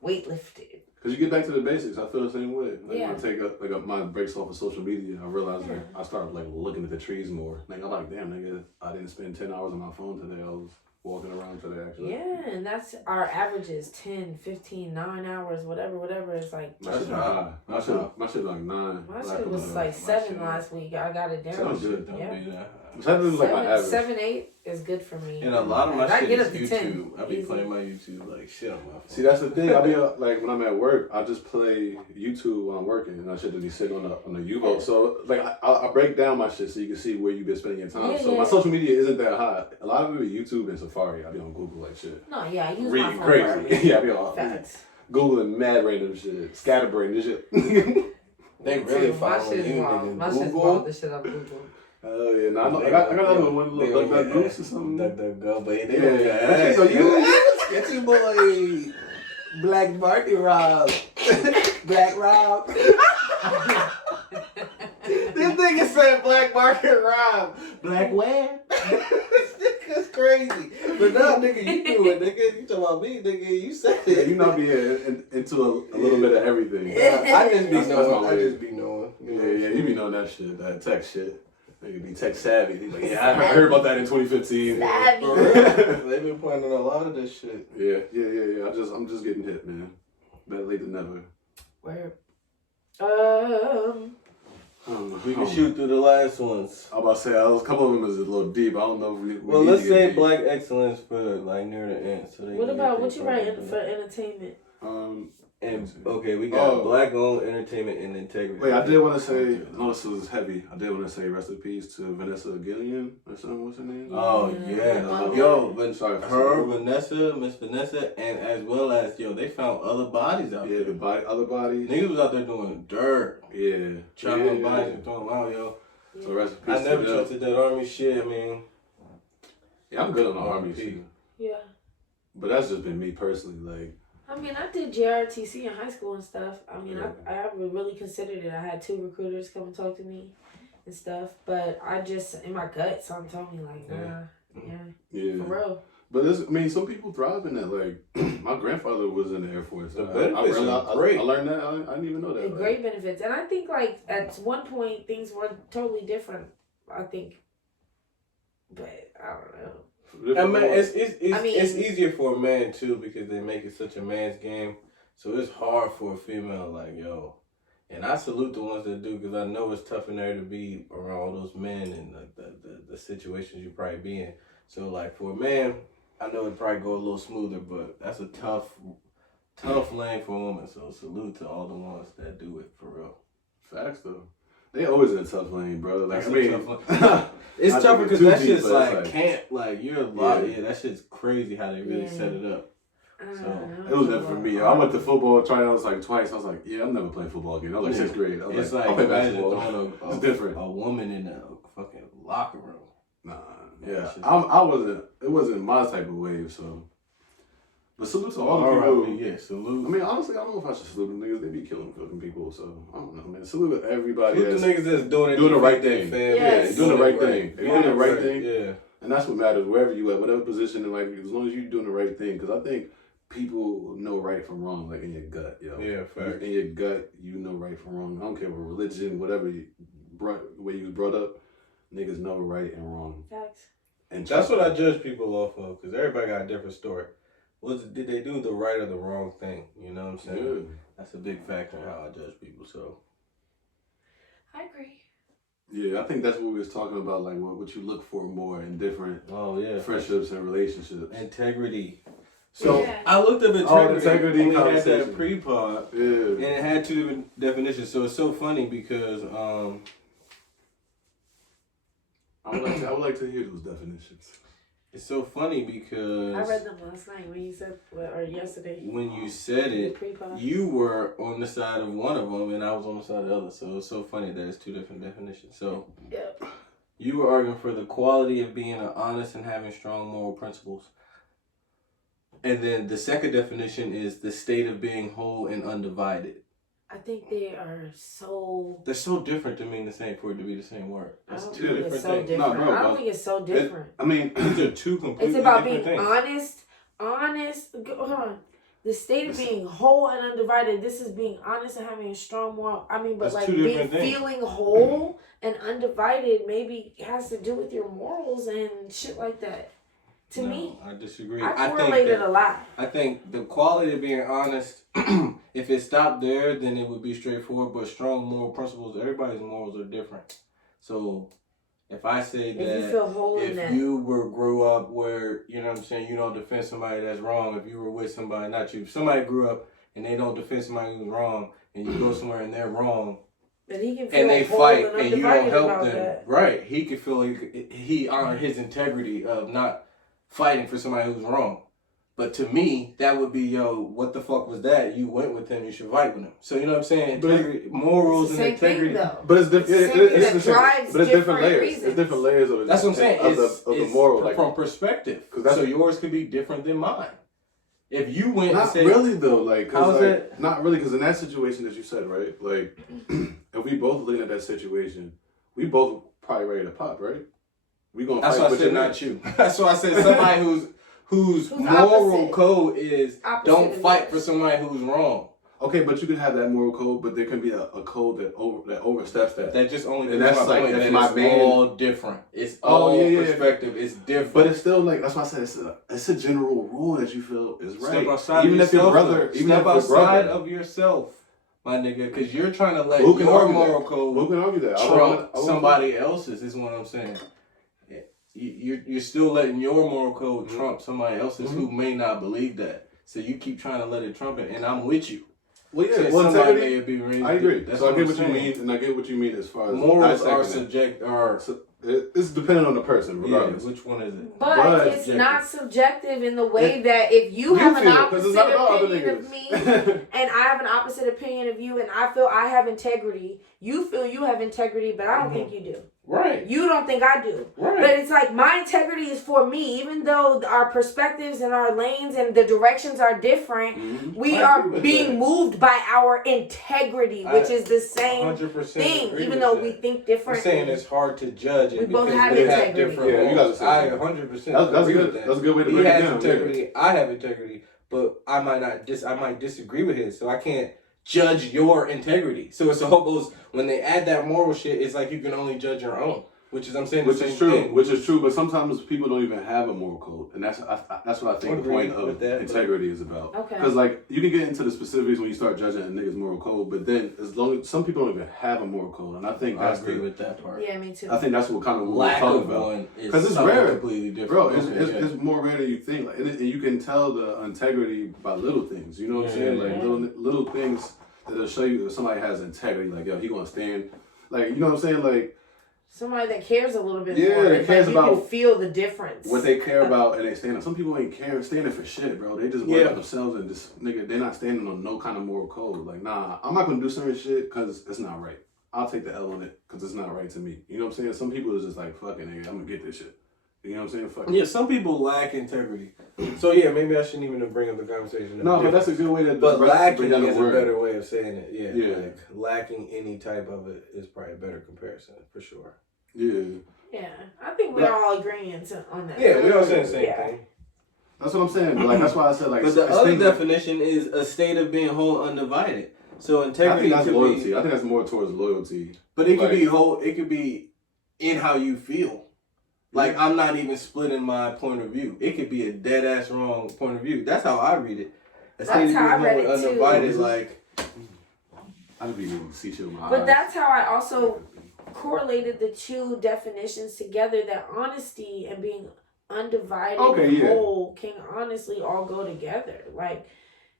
weightlifted. Because you get back to the basics. I feel the same way. Like Yeah. when I take my breaks off of social media, I realized like I started like looking at the trees more. Like I'm like, damn nigga, I didn't spend 10 hours on my phone today. I was walking around today actually. Yeah, and that's our averages 10, 15, 9 hours, whatever. It's like My shit high. My shit like 9. my shit was like 7 last week. I got it down. Sounds good. Yeah. 7 is like my average. 7, 8 is good for me. And a lot of my I shit get is up to YouTube. 10. I be Easy. playing my YouTube like shit on my phone. See, that's the thing. I be like when I'm at work, I just play YouTube while I'm working, and I should be sitting on the U-boat. So like I break down my shit so you can see where you've been spending your time. So my social media isn't that high. A lot of it be YouTube and Safari. I be on Google like shit. No, yeah, I use my Reading phone crazy. for everything. Yeah, I be on Facts. Googling mad random shit, scatterbrain and shit. They really My following shit's you, wild. nigga. My shit's Google. wild. The shit I Google. Oh yeah, no, I got another one, little Duck Goose or something. Go, but they Yeah. don't get you, boy. Black Market Rob. Black Rob. This nigga said Black Market Rob. Black where? This nigga's crazy. But no, nigga, you do it, nigga. You talking about me, nigga. You said it. Yeah, you know, be into a little bit of everything. I just be That's my knowing. I way. just be knowing. Yeah, you be knowing that shit, that tech shit. Nigga be tech savvy. They like, yeah, I heard about that in 2015. Savvy. For real. They've been pointing a lot of this shit. Yeah. I'm just getting hit, man. Better late than never. Where? We can shoot through the last ones. I'm about to say, a couple of them is a little deep. I don't know if we Well, need let's to get say deep. Black excellence for like near the end. So they What can about get what their you write fucking for entertainment? And okay, we got Black owned entertainment and integrity. Wait, I did want to say, no, this was heavy. I did want to say rest in peace to Vanessa Gillian or something. What's her name? Oh yeah, Yeah. yo, Sorry, her, Vanessa, Miss Vanessa, and as well as they found other bodies out Yeah, there. other bodies. Niggas was out there doing dirt, Yeah, chopping up bodies and throwing them out, yo. So rest in peace. I never to them. trusted that army shit. I mean, Yeah, I'm good on the army shit. Yeah. But that's just been me personally. Like, I mean, I did JRTC in high school and stuff. I mean, I really considered it. I had 2 recruiters come and talk to me and stuff. But I just, in my gut, something told me, like, nah, for real. But some people thrive in that. Like, my grandfather was in the Air Force. The benefits are great. I learned that. I didn't even know that. Great benefits. And I think, like, at one point, things were totally different, I think. But, I don't know. I mean, it's easier for a man too because they make it such a man's game. So it's hard for a female, like, yo. And I salute the ones that do because I know it's tough in there to be around all those men and the situations you probably be in. So like for a man, I know it'd probably go a little smoother, but that's a tough lane for a woman. So salute to all the ones that do it for real. Facts though. They always in a tough lane, bro. Like, it's tougher because that shit's like you're a lot. Yeah, that shit's crazy how they really set it up. So it was that for me. I went to football tryouts like twice. I was like, I'm never playing football again. I was like 6th grade. I was I'll play basketball. It's different. A woman in a fucking locker room. Nah, I wasn't. It wasn't my type of wave. So, but salute to all the people. Yeah, salute. I mean, honestly, I don't know if I should salute them niggas. They be killing fucking people. So I don't know, man. Salute to everybody. Salute the niggas that's doing the right thing. Yes. Doing the right thing. They're doing the right thing. Yeah. And that's what matters. Wherever you at, whatever position in life, as long as you're doing the right thing. Because I think people know right from wrong, like in your gut, yo. Yeah, fact. In your gut, you know right from wrong. I don't care what religion, whatever way you was brought up, niggas know right and wrong. Facts. And that's what I judge people off of, because everybody got a different story. Did they do the right or the wrong thing? You know what I'm saying? Yeah. That's a big factor in how I judge people. So I agree. Yeah, I think that's what we was talking about, like what you look for more in different friendships and relationships. Integrity. So I looked up integrity when we had that pre-pod, and it had 2 different definitions. So it's so funny because I would like to hear those definitions. It's so funny because I read them last night when you said, or yesterday. When you said it, you were on the side of one of them, and I was on the side of the other. So it's so funny that it's 2 different definitions. So you were arguing for the quality of being honest and having strong moral principles. And then the second definition is the state of being whole and undivided. I think they are so... They're so different to mean the same for it to be the same word. That's 2 different things. No, bro, I don't think it's so different. These are 2 completely It's about different being things. honest. Hold on. The state of being whole and undivided. This is being honest and having a strong moral. I mean, but that's like feeling whole and undivided maybe has to do with your morals and shit like that. To me, I disagree. I correlated a lot. I think the quality of being honest, if it stopped there, then it would be straightforward. But strong moral principles, everybody's morals are different. So if I say that you feel whole in that, you grew up where, you know what I'm saying, you don't defend somebody that's wrong. If you were with somebody, not you, if somebody grew up and they don't defend somebody who's wrong, and you go somewhere and they're wrong, and he can feel and they fight and you don't help them, that. right? He could feel like he honored his integrity of not fighting for somebody who's wrong. But to me, that would be, what the fuck was that? You went with him, you should fight with him. So you know what I'm saying? Integrity, morals and integrity. But it's different. But it's different layers. Reasons. It's different layers of it. That's what I'm saying. It's the moral, from perspective. So yours could be different than mine. If you went not and said, really though, like, how's that? Not really, because in that situation that you said, right? Like, if we both looking at that situation, we both probably ready to pop, right? We gonna. That's fight why I said not you. That's why I said somebody whose moral code is don't fight for somebody who's wrong. Okay, but you can have that moral code, but there can be a code that oversteps that. That just only. And that's like point, that's that my it's man. all different. It's all perspective. It's different. But it's still like that's why I said it's a general rule that you feel is right. Step outside even of if your yourself. brother, Step outside of yourself, my nigga, because you're trying to let your moral code who can argue that? trump somebody else's. Is what I'm saying. You're still letting your moral code trump somebody else's who may not believe that. So you keep trying to let it trump it, and I'm with you. Well, yeah, integrity. I agree. That's so I get what you mean, and I get what you mean as far as morals are subject. It's dependent on the person, regardless. Yeah, which one is it? But it's not subjective in the way that if you have an opposite opinion of me, and I have an opposite opinion of you, and I feel I have integrity, you feel you have integrity, but I don't think you do. Right. You don't think I do. Right. But it's like my integrity is for me. Even though our perspectives and our lanes and the directions are different, we are being moved by our integrity, which is the same thing, even though we think differently. I'm saying it's hard to judge. We both have integrity. Yeah, you guys I 100%. That's good. That's a good way to break it down. Integrity. Yeah. I have integrity, but I might disagree with his, so I can't judge your integrity. So it's almost when they add that moral shit, it's like you can only judge your own, which is Which is true. But sometimes people don't even have a moral code, and that's what I think the point of integrity is about. Okay. Because like you can get into the specifics when you start judging a nigga's moral code, but then as long as some people don't even have a moral code, and I think I agree with that part. Yeah, me too. I think that's what kind of what we're talking about. Because it's rare, completely different. bro. It's more rare than you think, like, and you can tell the integrity by little things. You know what I'm saying? Like little things that'll show you if somebody has integrity. Like, yo, he gonna stand. Like, you know what I'm saying? Like somebody that cares a little bit more. Yeah, that cares like, about you can feel the difference. What they care about and they stand up. Some people ain't standing for shit, bro. They just worry about themselves and just nigga. They're not standing on no kind of moral code. Like, nah, I'm not gonna do certain shit because it's not right. I'll take the L on it because it's not right to me. You know what I'm saying? Some people is just like, fucking nigga, I'm gonna get this shit. You know what I'm saying? Fuck. Yeah, some people lack integrity. So yeah, maybe I shouldn't even bring up the conversation. No, but that's a good way to. But lacking is a better way of saying it. Yeah. Like lacking any type of it is probably a better comparison for sure. Yeah. Yeah, I think we're all agreeing on that. Yeah, we're all saying the same thing. That's what I'm saying. But like that's why I said like. But the other definition is a state of being whole, undivided. So integrity. I think that's loyalty. I think that's more towards loyalty. But it could be whole. It could be in how you feel. Like, I'm not even splitting my point of view. It could be a dead ass wrong point of view. That's how I read it. That's how I read it too. Undivided, like I don't even see shit with my eyes. But that's how I also correlated the two definitions together. That honesty and being undivided and whole can honestly all go together. Like,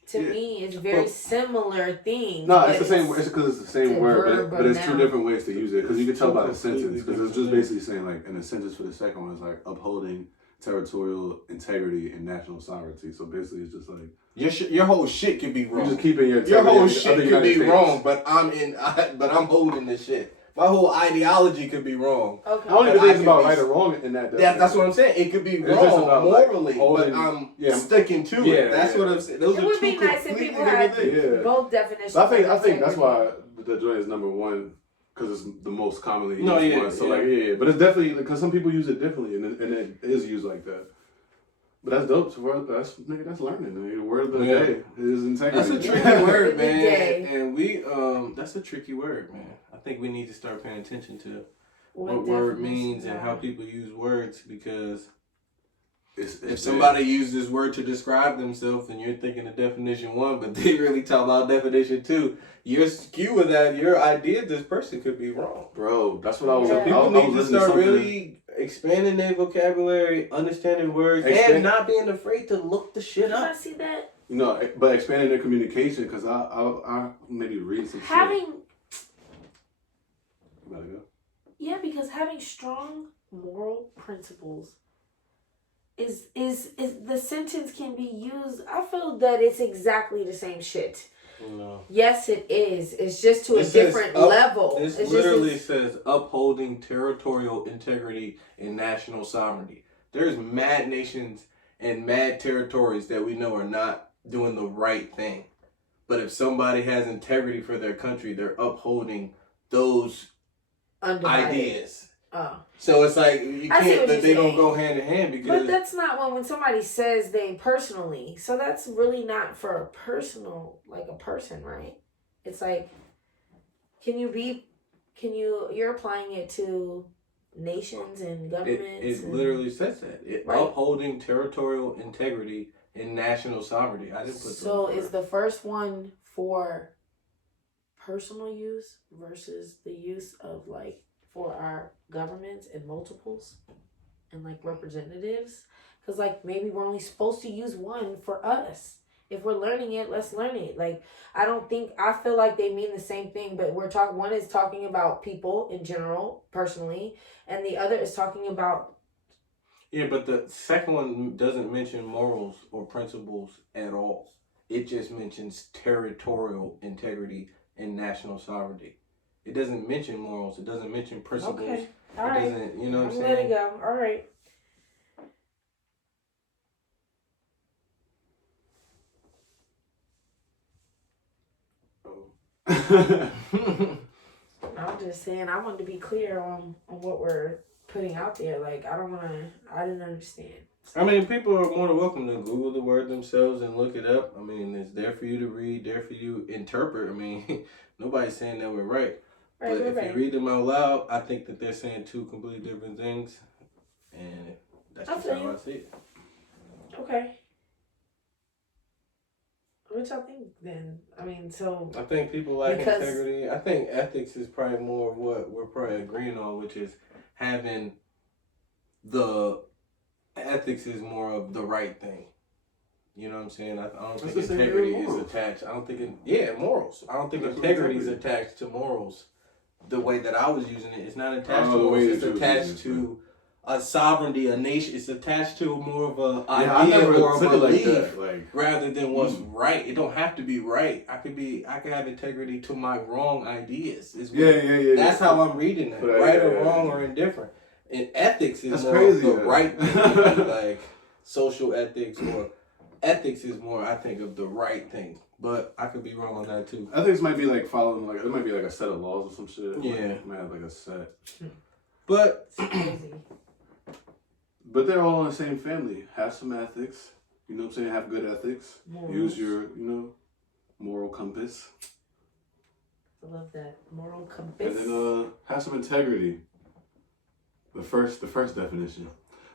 to me, it's very similar things. No, it's the same. It's because it's the same word, but it's two different ways to use it. Because you can tell by the sentence. Because it's just basically saying like, and the sentence for the second one is like upholding territorial integrity and national sovereignty. So basically, it's just like your whole shit could be wrong. You're just keeping your whole shit could be wrong, but I'm holding this shit. My whole ideology could be wrong. Okay. I don't even think it's about right or wrong in that. That's what I'm saying. It could be wrong morally, but I'm sticking to it. That's what I'm saying. Those it would be nice if people had both definitions. I think that's why the joint is number one because it's the most commonly used one. So but it's definitely because some people use it differently, and it is used like that. But that's dope. So that's learning. The word of the day is integrity. That's a tricky word, man. And that's a tricky word, man. I think we need to start paying attention to what word means and how people use words, because if somebody used this word to describe themselves and you're thinking of definition 1, but they really talk about definition 2, you're skewed with that. Your idea of this person could be wrong. Bro, that's what I was. So people need to start really expanding their vocabulary, understanding words, and not being afraid to look the shit up. I see that. You know, but expanding their communication, because I maybe read some shit. You gotta go? Yeah, because having strong moral principles is the sentence can be used. I feel that it's exactly the same shit. No. Yes, it is. It's just to a different level. It literally says upholding territorial integrity and national sovereignty. There's mad nations and mad territories that we know are not doing the right thing. But if somebody has integrity for their country, they're upholding those ideas. Oh. So it's like you can't. They don't go hand in hand because. But that's not when somebody says they personally. So that's really not for a personal, like a person, right? It's like, you're applying it to nations and governments. It literally says that. Upholding territorial integrity and national sovereignty. I didn't put. So is the first one for personal use versus the use of for our governments and multiples and representatives? Because maybe we're only supposed to use one for us. If we're learning it, let's learn it. I feel like they mean the same thing, but one is talking about people in general, personally, and the other is talking about. Yeah, but the second one doesn't mention morals or principles at all. It just mentions territorial integrity and national sovereignty. It doesn't mention morals. It doesn't mention principles. All right. Doesn't, you know what I'm saying? Let it go. All right. I'm just saying, I wanted to be clear on what we're putting out there. Like, I didn't understand. I mean, people are more than welcome to Google the word themselves and look it up. I mean, it's there for you to read, there for you to interpret. I mean, nobody's saying that we're right. But if you read them out loud, I think that they're saying two completely different things. And that's just how I see it. Okay. What y'all think then? I mean, so... I think people like integrity. I think ethics is probably more of what we're probably agreeing on, which is having the... Ethics is more of the right thing. You know what I'm saying? I don't think integrity is attached. I don't think... morals. I don't think integrity is attached to morals. The way that I was using it, it's not attached to morals. It's attached to a sovereignty, a nation. It's attached to more of a idea or a belief rather than what's right. It don't have to be right. I could have integrity to my wrong ideas. That's how I'm reading that. Right or wrong or indifferent. And ethics is more of the right thing, like social ethics or ethics is more, I think, of the right thing. But I could be wrong on that too. Ethics might be like following, like, it might be like a set of laws or some shit. Yeah. It might have like a set. But they're all in the same family. Have some ethics. You know what I'm saying? Have good ethics. Morals. Use your, moral compass. I love that. Moral compass. And then have some integrity. The first definition.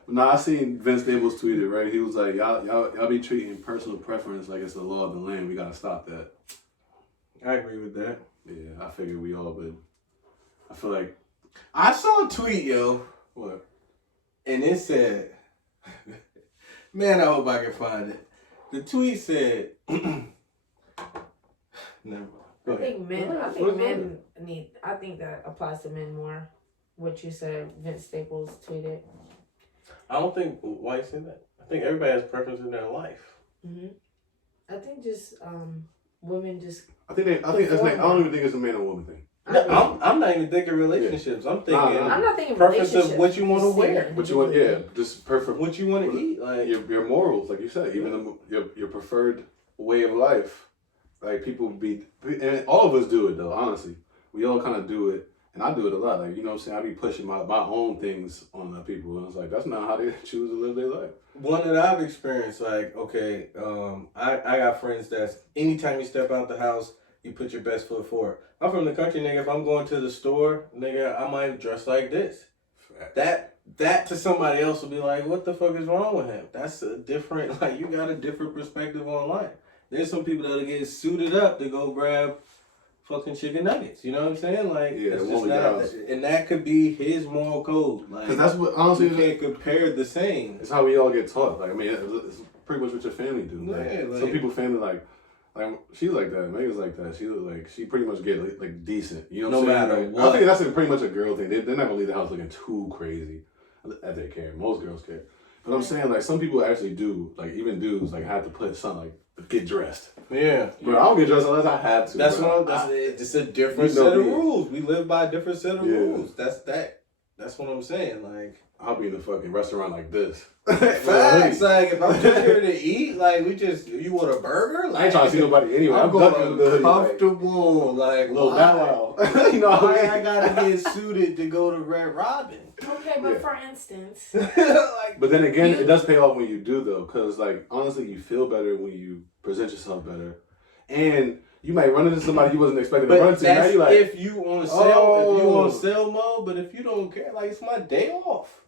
Now I seen Vince Staples tweeted, right? He was like, y'all be treating personal preference like it's the law of the land. We gotta stop that. I agree with that. Yeah, I figured we all would. I feel like I saw a tweet, yo. What? And it said, man, I hope I can find it. The tweet said, never. I think that applies to men more. What you said, Vince Staples tweeted. I don't think, why you say that? I think everybody has preference in their life. Mm-hmm. I think just women just. I don't even think it's a man and woman thing. No, I'm not even thinking relationships. I'm thinking. I'm not thinking preference of what you want to wear, what you want. Just perfect. What you want to eat, like your morals, like you said, even your preferred way of life. Like people and all of us do it though. Honestly, we all kind of do it. And I do it a lot. Like, you know what I'm saying? I be pushing my own things on the people. And it's like, that's not how they choose to live their life. One that I've experienced, like, okay, I got friends that's anytime you step out the house, you put your best foot forward. I'm from the country, nigga. If I'm going to the store, nigga, I might dress like this. That to somebody else will be like, what the fuck is wrong with him? That's a different, like, you got a different perspective on life. There's some people that'll get suited up to go grab fucking chicken nuggets, you know what I'm saying? Like, it's just not, and that could be his moral code. Like, because that's what honestly you can't compare the same. It's how we all get taught. Like, I mean, it's pretty much what your family do. Like, some people family like she's like that. Megan's like that. She pretty much get like decent. You know what I'm saying? No matter what. I think that's pretty much a girl thing. They're not gonna leave the house looking too crazy. They care. Most girls care. But I'm saying like some people actually do. Like even dudes like have to put something like get dressed. Yeah. But I don't get dressed unless I have to. That's it's a different set of rules. We live by a different set of rules. That's what I'm saying. Like I'll be in the fucking restaurant like this. Facts. Like if I'm just here to eat, like you want a burger? Like, I ain't trying to see nobody anyway. I'm going comfortable, like little bow wow. You know why I gotta get suited to go to Red Robin? Okay, but for instance, but then again, it does pay off when you do though, because like honestly, you feel better when you present yourself better, and you might run into somebody you wasn't expecting to run into. Now you like, if you on sale mode, but if you don't care, like it's my day off.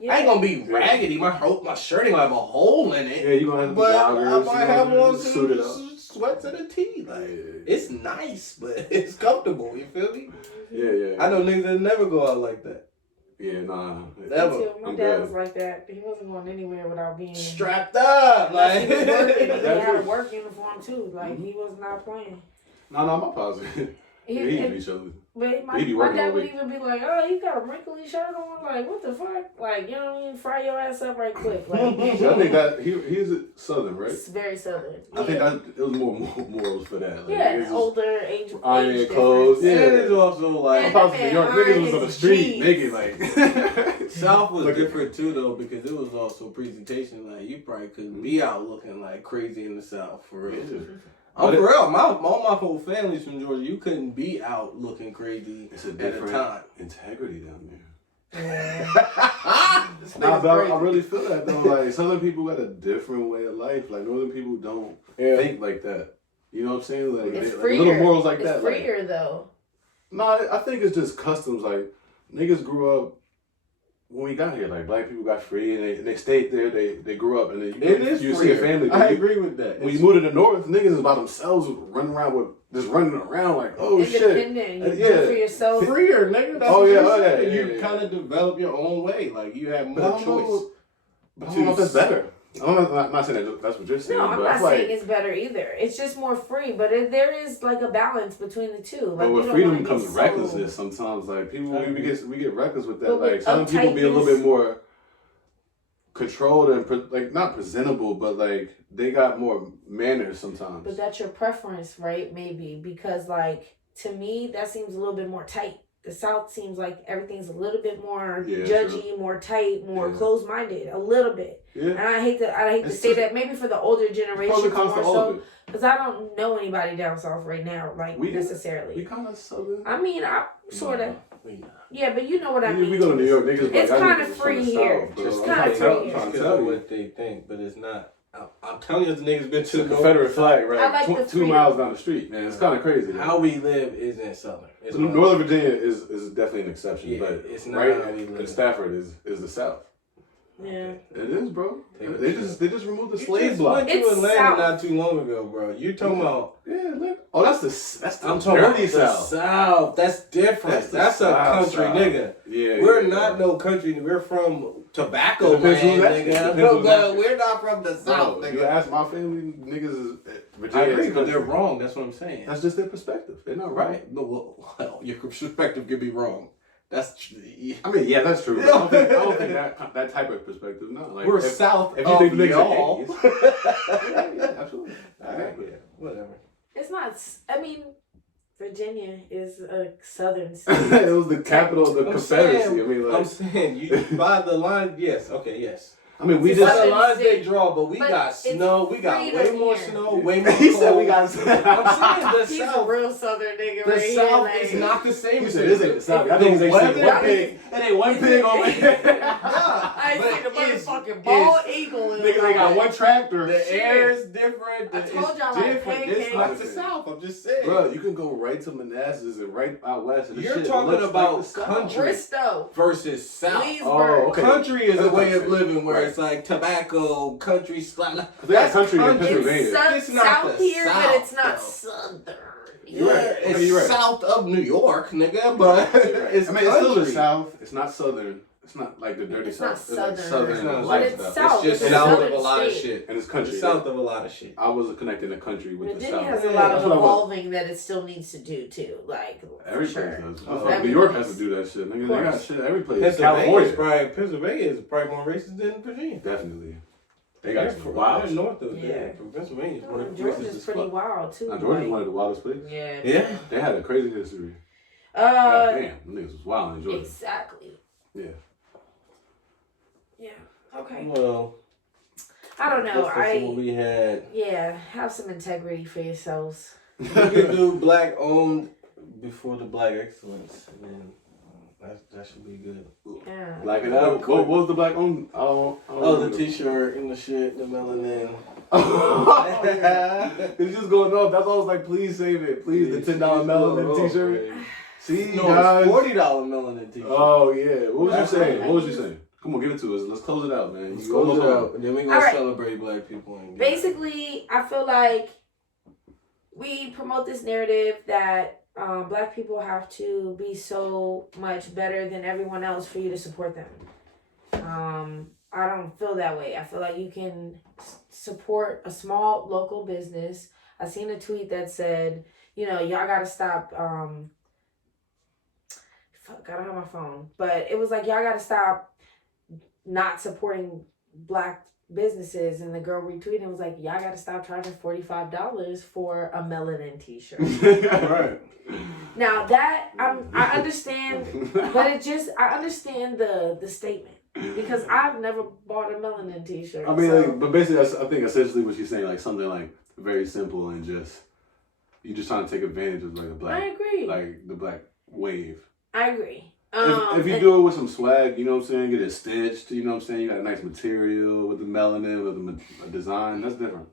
Yeah. I ain't gonna be raggedy. My shirt ain't gonna have a hole in it. Yeah, you gonna have but I might have on some sweats and a tee. Like it's nice, but it's comfortable. You feel me? Yeah. I know niggas that never go out like that. Yeah, nah. Never. My dad was like that. He wasn't going anywhere without being strapped up. Like he was working. He had a work uniform too. Like he was not playing. No, I'm positive. He used to be chilling. But my dad would even be like, "Oh, you got a wrinkly shirt on? Like, what the fuck? Like, you know what I mean? Fry your ass up right quick." Like, so I think that he's Southern, right? It's very Southern. Yeah. I think that it was more morals for that. Like, yeah, older age. Iron clothes. Yeah, and it's also like New York niggas was on the street making like. South was different too though because it was also presentation. Like you probably couldn't be out looking like crazy in the South for real. Yeah. I'm for real. My whole family's from Georgia. You couldn't be out looking crazy it's a different time. Integrity down there. Yeah. I really feel that though. Like Southern people got a different way of life. Like Northern people don't think like that. You know what I'm saying? Like, it's like little morals like that. It's freer though. No, I think it's just customs. Like niggas grew up. When we got here, like black people got free and they stayed there. They grew up and then you see a family. I agree with that. When you move to the north, niggas is by themselves running around like independent. You do for yourself. Freer, nigga. That's you kind of develop your own way. Like you have more choice. But I don't know if that's better. I'm not saying that's what you're saying. No, I'm not saying it's better either. It's just more free, but there is like a balance between the two. Like, but with freedom comes recklessness sometimes. Like people, we get reckless with that. Like some people be a little bit more controlled and like not presentable, but like they got more manners sometimes. But that's your preference, right? Maybe because like to me that seems a little bit more tight. The South seems like everything's a little bit more judgy, more tight, more closed-minded, a little bit. Yeah. And I hate to say that maybe for the older generation more so, because I don't know anybody down south right now, like necessarily. We kind of Southern. I mean, I sort of. Yeah, but you know what I mean. We go to New York, niggas. It's kind of free here. It's kind of free here. I'm tell you what they think, but it's not. I'm telling you, the niggas been to the Confederate flag, right? I like 2 miles down the street, man. It's kind of crazy. How we live isn't Southern. Northern Virginia is definitely an exception, but it's not right how we live. And Stafford is the South. Yeah, it is, bro. They just removed the slave block. You just went to Atlanta not too long ago, bro. You talking about? That's the I'm talking about dirty the South. That's different. That's a country, nigga. Yeah, we're not no country. We're from tobacco land, nigga. No, we're not from the South, nigga. You ask my family, niggas is Virginia. I agree, but they're wrong. That's what I'm saying. That's just their perspective. They're not right. No, well, your perspective could be wrong. That's. I mean, yeah, that's true. I don't think that type of perspective. No, like we're south. If you think niggas y'all, yeah, absolutely. Yeah, whatever. It's not. I mean, Virginia is a southern state. It was the capital of the Confederacy. I mean, like, I'm saying you by the line. Yes. Okay. Yes. I mean, we just the lines they draw, but we got snow. We got way more snow, way more cold. He said we got. I'm saying the He's South. a real southern nigga. The South is not the same. He said, "This ain't the South." I think they say one pig. It ain't one pig on there. I see the motherfucking bald eagle. Nigga, they got one tractor. The air is different. I told y'all like different. This is not the South. I'm just saying. Bro, you can go right to Manassas and right out west. And you're talking about country Bristow versus South. Leesburg. Country is a way of living where it's like tobacco, country, they got country in Pennsylvania. It's south here, but it's not southern. You're right. It's south of New York, nigga, but it's still the South. It's not southern. It's not like the dirty South. It's like southern lifestyle. It's just south of a lot of shit. And it's country. It's south of a lot of shit. I was connecting the country with the South. Virginia has a lot of evolving that it still needs to do too. Like every place does. New York has to do that shit. Nigga, they got shit every place. Pennsylvania is probably more racist than Virginia. Definitely. They got some wild north of from Pennsylvania. Georgia's pretty wild too. Georgia's one of the wildest places. Yeah. They had a crazy history. God damn, them niggas was wild in Georgia. Exactly. Yeah. Yeah. Okay. Well, I don't know. What we had. Yeah, have some integrity for yourselves. We could do black owned before the black excellence, and then that should be good. Yeah. Black it out. What was the black owned? The t-shirt and the shit, the melanin. It's just going off. That's always like, please save it. Please, the $10 melanin t-shirt. See, no, guys. $40 melanin t-shirt. Oh yeah. What was you saying? What was you saying? Come on, give it to us. Let's close it out, man. Let's close it out, and then we gonna celebrate black people. Basically, I feel like we promote this narrative that black people have to be so much better than everyone else for you to support them. I don't feel that way. I feel like you can support a small local business. I seen a tweet that said, y'all gotta stop fuck, I don't have my phone, but it was like, y'all gotta stop not supporting black businesses, and the girl retweeted and was like, y'all gotta stop charging $45 for a melanin t-shirt. Right. Now that I understand, but I understand the statement, because I've never bought a melanin t-shirt. I mean, so. like, but basically, I think essentially what she's saying, like something like very simple and just you're just trying to take advantage of like the black. I agree. Like the black wave. I agree. If you do it with some swag, you know what I'm saying, get it stitched, you know what I'm saying, you got a nice material with the melanin, with the design, that's different.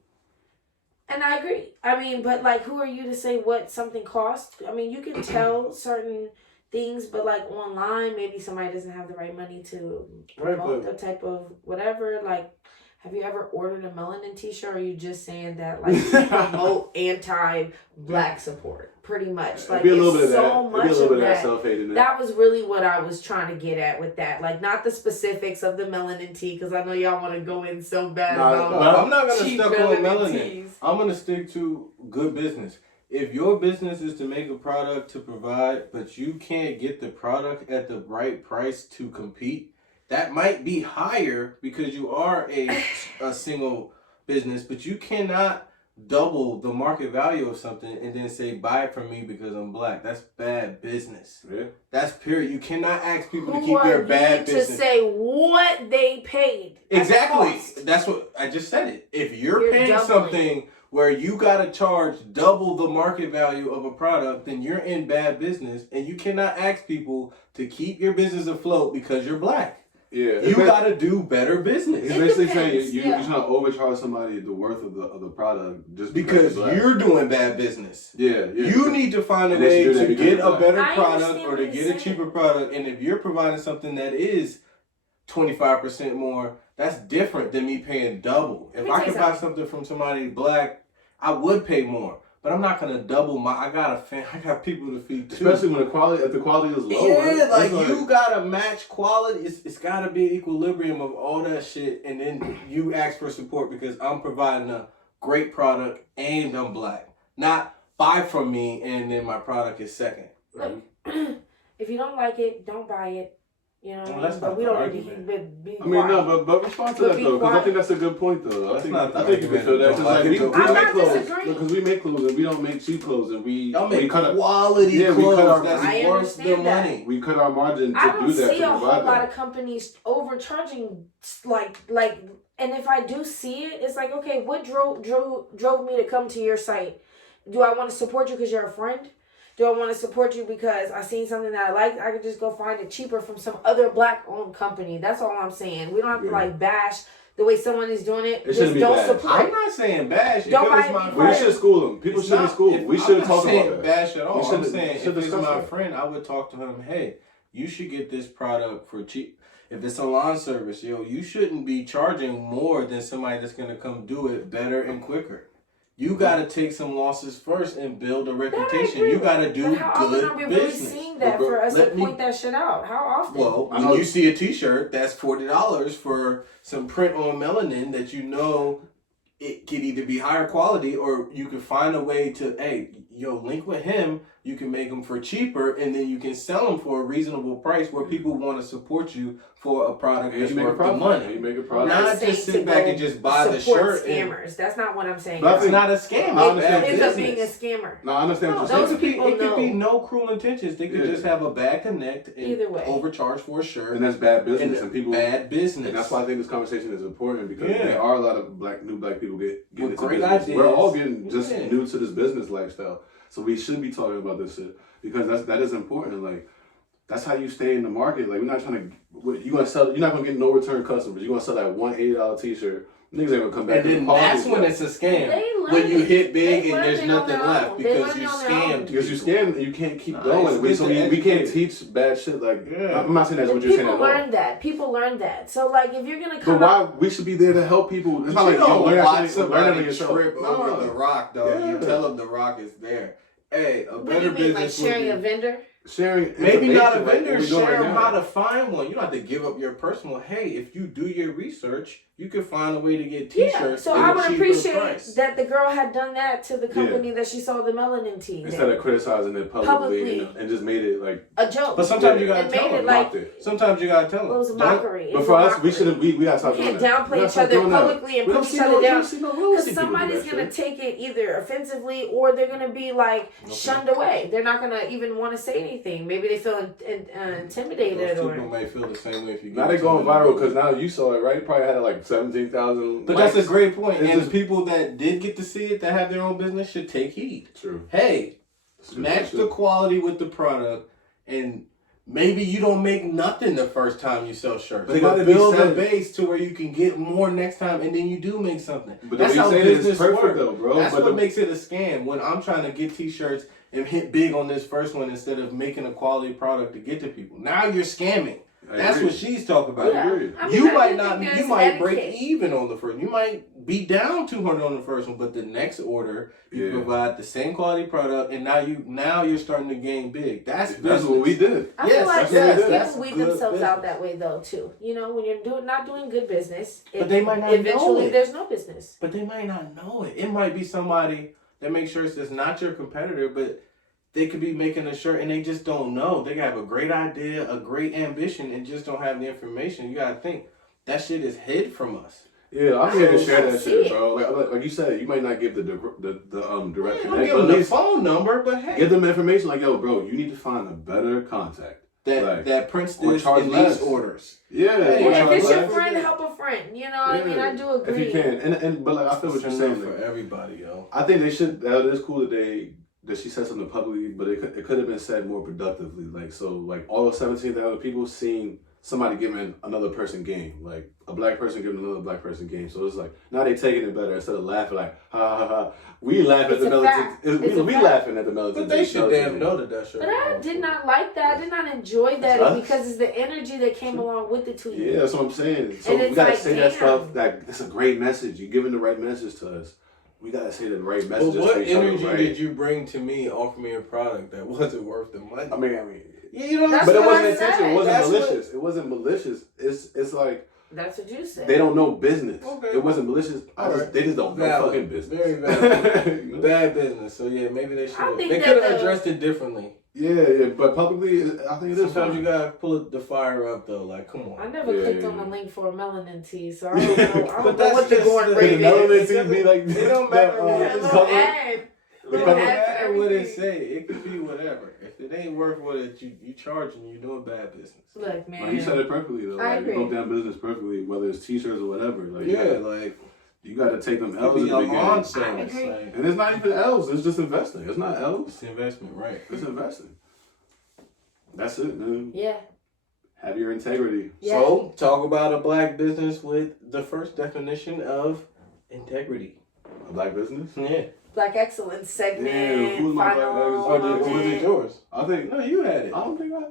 And I agree. I mean, but like, who are you to say what something costs? I mean, you can tell certain things, but like online, maybe somebody doesn't have the right money to promote the type of whatever. Like, have you ever ordered a melanin t-shirt, or are you just saying that like to promote anti-black support? Pretty much. Like, be a little bit of so that. much be a little of bit of that. Self-hate in there. That was really what I was trying to get at with that. Like, not the specifics of the melanin tea, because I know y'all want to go in so bad about I'm not going to stick on melanin. Teas. I'm going to stick to good business. If your business is to make a product to provide, but you can't get the product at the right price to compete, that might be higher because you are a single business, but you cannot double the market value of something and then say, buy it from me because I'm black. That's bad business. Yeah. That's period. You cannot ask people to keep their bad business. To say what they paid. Exactly. That's what I just said it. If you're paying something where you got to charge double the market value of a product, then you're in bad business, and you cannot ask people to keep your business afloat because you're black. Yeah, you got to do better business. It's basically saying you're trying to overcharge somebody the worth of the product just because you're doing bad business. Yeah. You need to find a way to get a better product or to get a cheaper product, and if you're providing something that is 25% more, that's different than me paying double. If I could buy something from somebody black, I would pay more. But I'm not gonna double I got people to feed too. Especially when if the quality is low. Yeah, like you gotta match quality. It's gotta be an equilibrium of all that shit, and then you ask for support because I'm providing a great product and I'm black. Not buy from me and then my product is second. Look, if you don't like it, don't buy it. You know, but we don't need to be I mean, no, but respond to that though, because I think that's a good point though. I think you can feel that because we make clothes, because we make clothes and we don't make cheap clothes, and we cut quality clothes that's worth the money. We cut our margin to do that. I don't see a whole lot of companies overcharging like, and if I do see it, it's like, okay, what drove me to come to your site? Do I want to support you because you're a friend? Do I want to support you because I seen something that I like? I could just go find it cheaper from some other black-owned company. That's all I'm saying. We don't have to like bash the way someone is doing it. Just don't support. I'm not saying bash. Don't we should school them. People should be schooled. We should talk about that. Bash at all. I'm saying if it's my friend, I would talk to him. Hey, you should get this product for cheap. If it's a lawn service, you shouldn't be charging more than somebody that's gonna come do it better and quicker. You got to take some losses first and build a reputation. You got to do good business. How often are we really seeing that for us to point that shit out? How often? Well, when you see a t-shirt that's $40 for some print on melanin that you know it could either be higher quality or you can find a way to, link with him. You can make them for cheaper and then you can sell them for a reasonable price where people want to support you for a product that's worth the money. You make a product. Not just sit back and just buy the shirt. Scammers. That's not what I'm saying. That's not a scam. It ends up being a scammer. No, I understand what you're saying. It could be no cruel intentions. They could just have a bad connect and either way overcharge for a shirt. And that's bad business. And people bad business. And that's why I think this conversation is important because there are a lot of new black people getting into great business. ideas. We're all getting just new to this business lifestyle. So we should be talking about this shit because that is important. Like that's how you stay in the market. Like we're not trying to. You're not gonna get no return customers. You're gonna sell that one $80 t-shirt. Niggas ain't gonna come back. And then that's when it's a scam. When you hit big and there's nothing left because you scammed. Because you scammed and you can't keep going. We can't teach bad shit. Like I'm not saying that's what you're saying at all. People learn that. So like if you're gonna come. But why we should be there to help people? It's not like watch somebody trip over the rock though. You tell them the rock is there. Hey, a better business. Like sharing a vendor. Sharing maybe not a vendor, share them how to find one. You don't have to give up your personal. Hey, if you do your research, you can find a way to get T-shirts. Yeah, so at I a would cheaper appreciate price. that the girl had done that to the company that she sold the melanin tea. Instead of criticizing it publicly. And just made it like a joke. But sometimes you gotta tell them. Sometimes you gotta tell them. It was a mockery. But for us, we gotta stop doing that. We can't downplay each other publicly and put each other down. Because somebody's gonna take it either offensively or they're gonna be like shunned away. They're not gonna even want to say anything. Maybe they feel intimidated. Those people may feel the same way if you. Now they're going viral because now you saw it, right? You probably had like 17,000. But that's a great point. And the people that did get to see it, that have their own business, should take heed. True. Hey, match the quality with the product, and maybe you don't make nothing the first time you sell shirts. But build a base to where you can get more next time, and then you do make something. But that's how business works, though, bro. That's what makes it a scam. When I'm trying to get T-shirts and hit big on this first one instead of making a quality product to get to people. Now you're scamming. That's what she's talking about. Yeah. I mean, you might not. You might etiquette. break even on the first. You might be down $200 on the first one, but the next order you provide the same quality product, and now you're starting to gain big. That's what we did. I feel like people weed themselves out that way though too. You know, when you're not doing good business, but they might not eventually know it. There's no business. But they might not know it. It might be somebody that makes sure it's not your competitor, but they could be making a shirt and they just don't know. They have a great idea, a great ambition, and just don't have the information. You gotta think that shit is hid from us. Yeah, I'm here to share that shit, bro. Like you said, you might not give the direct connection. Give them the phone number, but hey, give them information. Like, yo, bro, you need to find a better contact that prints this in these orders. Yeah, if it's your friend, help a friend. You know, I mean, I do agree. If you can, but like I feel what you're saying for everybody, yo. I think they should. It is cool that she said something publicly, but it could have been said more productively. Like, so, like, all of 17,000 people seeing somebody giving another person game. Like, a black person giving another black person game. So it's like, now they taking it better instead of laughing like, ha ha ha. We laugh at the militant. We laughing at the militant. But they should damn know that shit. But I did not like that. I did not enjoy that because it's the energy that came along with the tweet. Yeah, that's what I'm saying. So we gotta say that stuff. That it's a great message. You're giving the right message to us. We gotta say the right message. But what energy did you bring to me, offer me a product that wasn't worth the money? I mean, yeah, you know, but it wasn't intentional. It wasn't malicious. It wasn't malicious. It's like that's what you said. They don't know business. Okay. It wasn't malicious. They just don't know fucking business. Very bad. Bad business. So yeah, maybe they should. They could have addressed it differently. Yeah, but publicly, I think it is. Sometimes you gotta pull the fire up though. Like, come on. I never clicked on the link for a melanin tea, so I don't know. I don't know what the going going rate is. Melanin tea be like, it don't matter Little ad. What it say. It could be whatever. If it ain't worth what you charging, you doing bad business. Look, man. Like, you said it perfectly though. I agree. You broke down business perfectly, whether it's t-shirts or whatever. Like, like. You got to take them L's in the beginning. And it's not even L's. It's just investing. It's not L's. It's investment, right? It's investing. That's it, man. Yeah. Have your integrity. Yeah. So, talk about a black business with the first definition of integrity. A black business? Yeah. Black excellence segment. Yeah, who's my black excellence? Was it yours? I think. No, you had it. I don't think I.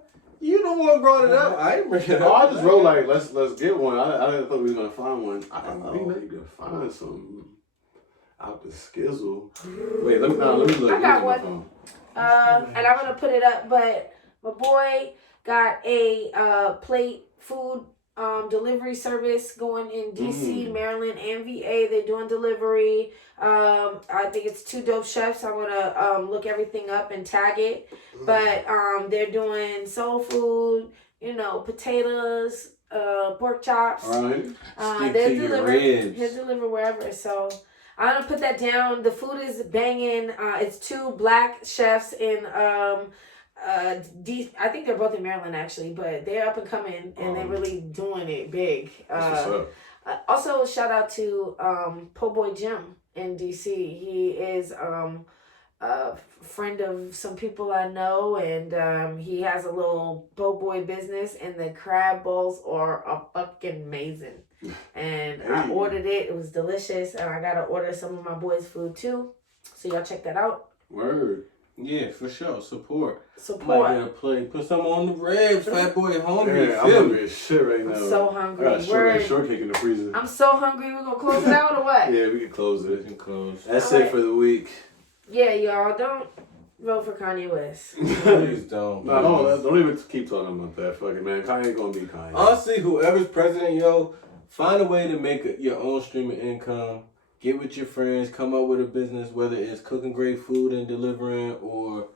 You the one brought it up. I didn't bring it up. I just wrote like let's get one. I didn't think we was gonna find one. Maybe you can find some out the skizzle. Wait, let me look. I got one. And I'm gonna put it up, but my boy got a plate food delivery service going in DC, Maryland, and VA. They're doing delivery. I think it's 2 dope chefs. I'm gonna look everything up and tag it. But they're doing soul food, potatoes, pork chops. All right. They're delivered wherever. So I'm gonna put that down. The food is banging. It's 2 black chefs in I think they're both in Maryland actually, but they're up and coming and they're really doing it big. Also, shout out to Po' Boy Jim in DC. He is a friend of some people I know, and he has a little po' boy business, and the crab balls are fucking amazing. And I ordered it. It was delicious, and I gotta order some of my boys' food too. So y'all check that out. Word. Yeah, for sure. Support. Might get a play. Put some on the ribs. Fat boy hungry. Yeah, I'm hungry as shit right now. I'm so hungry. I got shortcake in the freezer. I'm so hungry. We're gonna close it out or what? Yeah, we can close it. We can close. That's it for the week. Yeah, y'all don't vote for Kanye West. Please don't. No, don't even keep talking about that. Fucking man, Kanye gonna be Kanye. Honestly, whoever's president, find a way to make your own stream of income. Get with your friends, come up with a business, whether it's cooking great food and delivering, or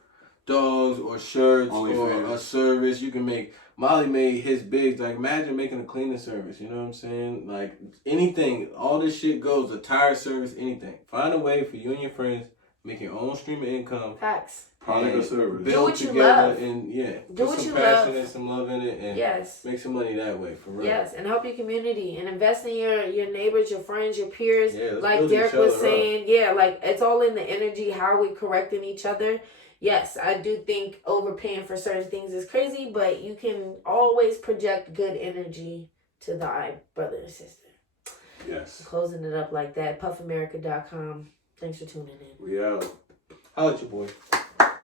dogs, or shirts, or a service. You can make. Molly made his bigs. Like, imagine making a cleaning service. You know what I'm saying? Like, anything. All this shit goes. A tire service, anything. Find a way for you and your friends, make your own stream of income. Facts. Product or service. Do what you love. And do put what some you passion love. and some love in it, and yes, make some money that way, for real. Yes, and help your community and invest in your neighbors, your friends, your peers. Yeah, like Derek was saying, like it's all in the energy. How are we correcting each other? Yes, I do think overpaying for certain things is crazy, but you can always project good energy to the eye, brother and sister. Yes. Closing it up like that. PuffAmerica.com. Thanks for tuning in. We out. How about you, boy?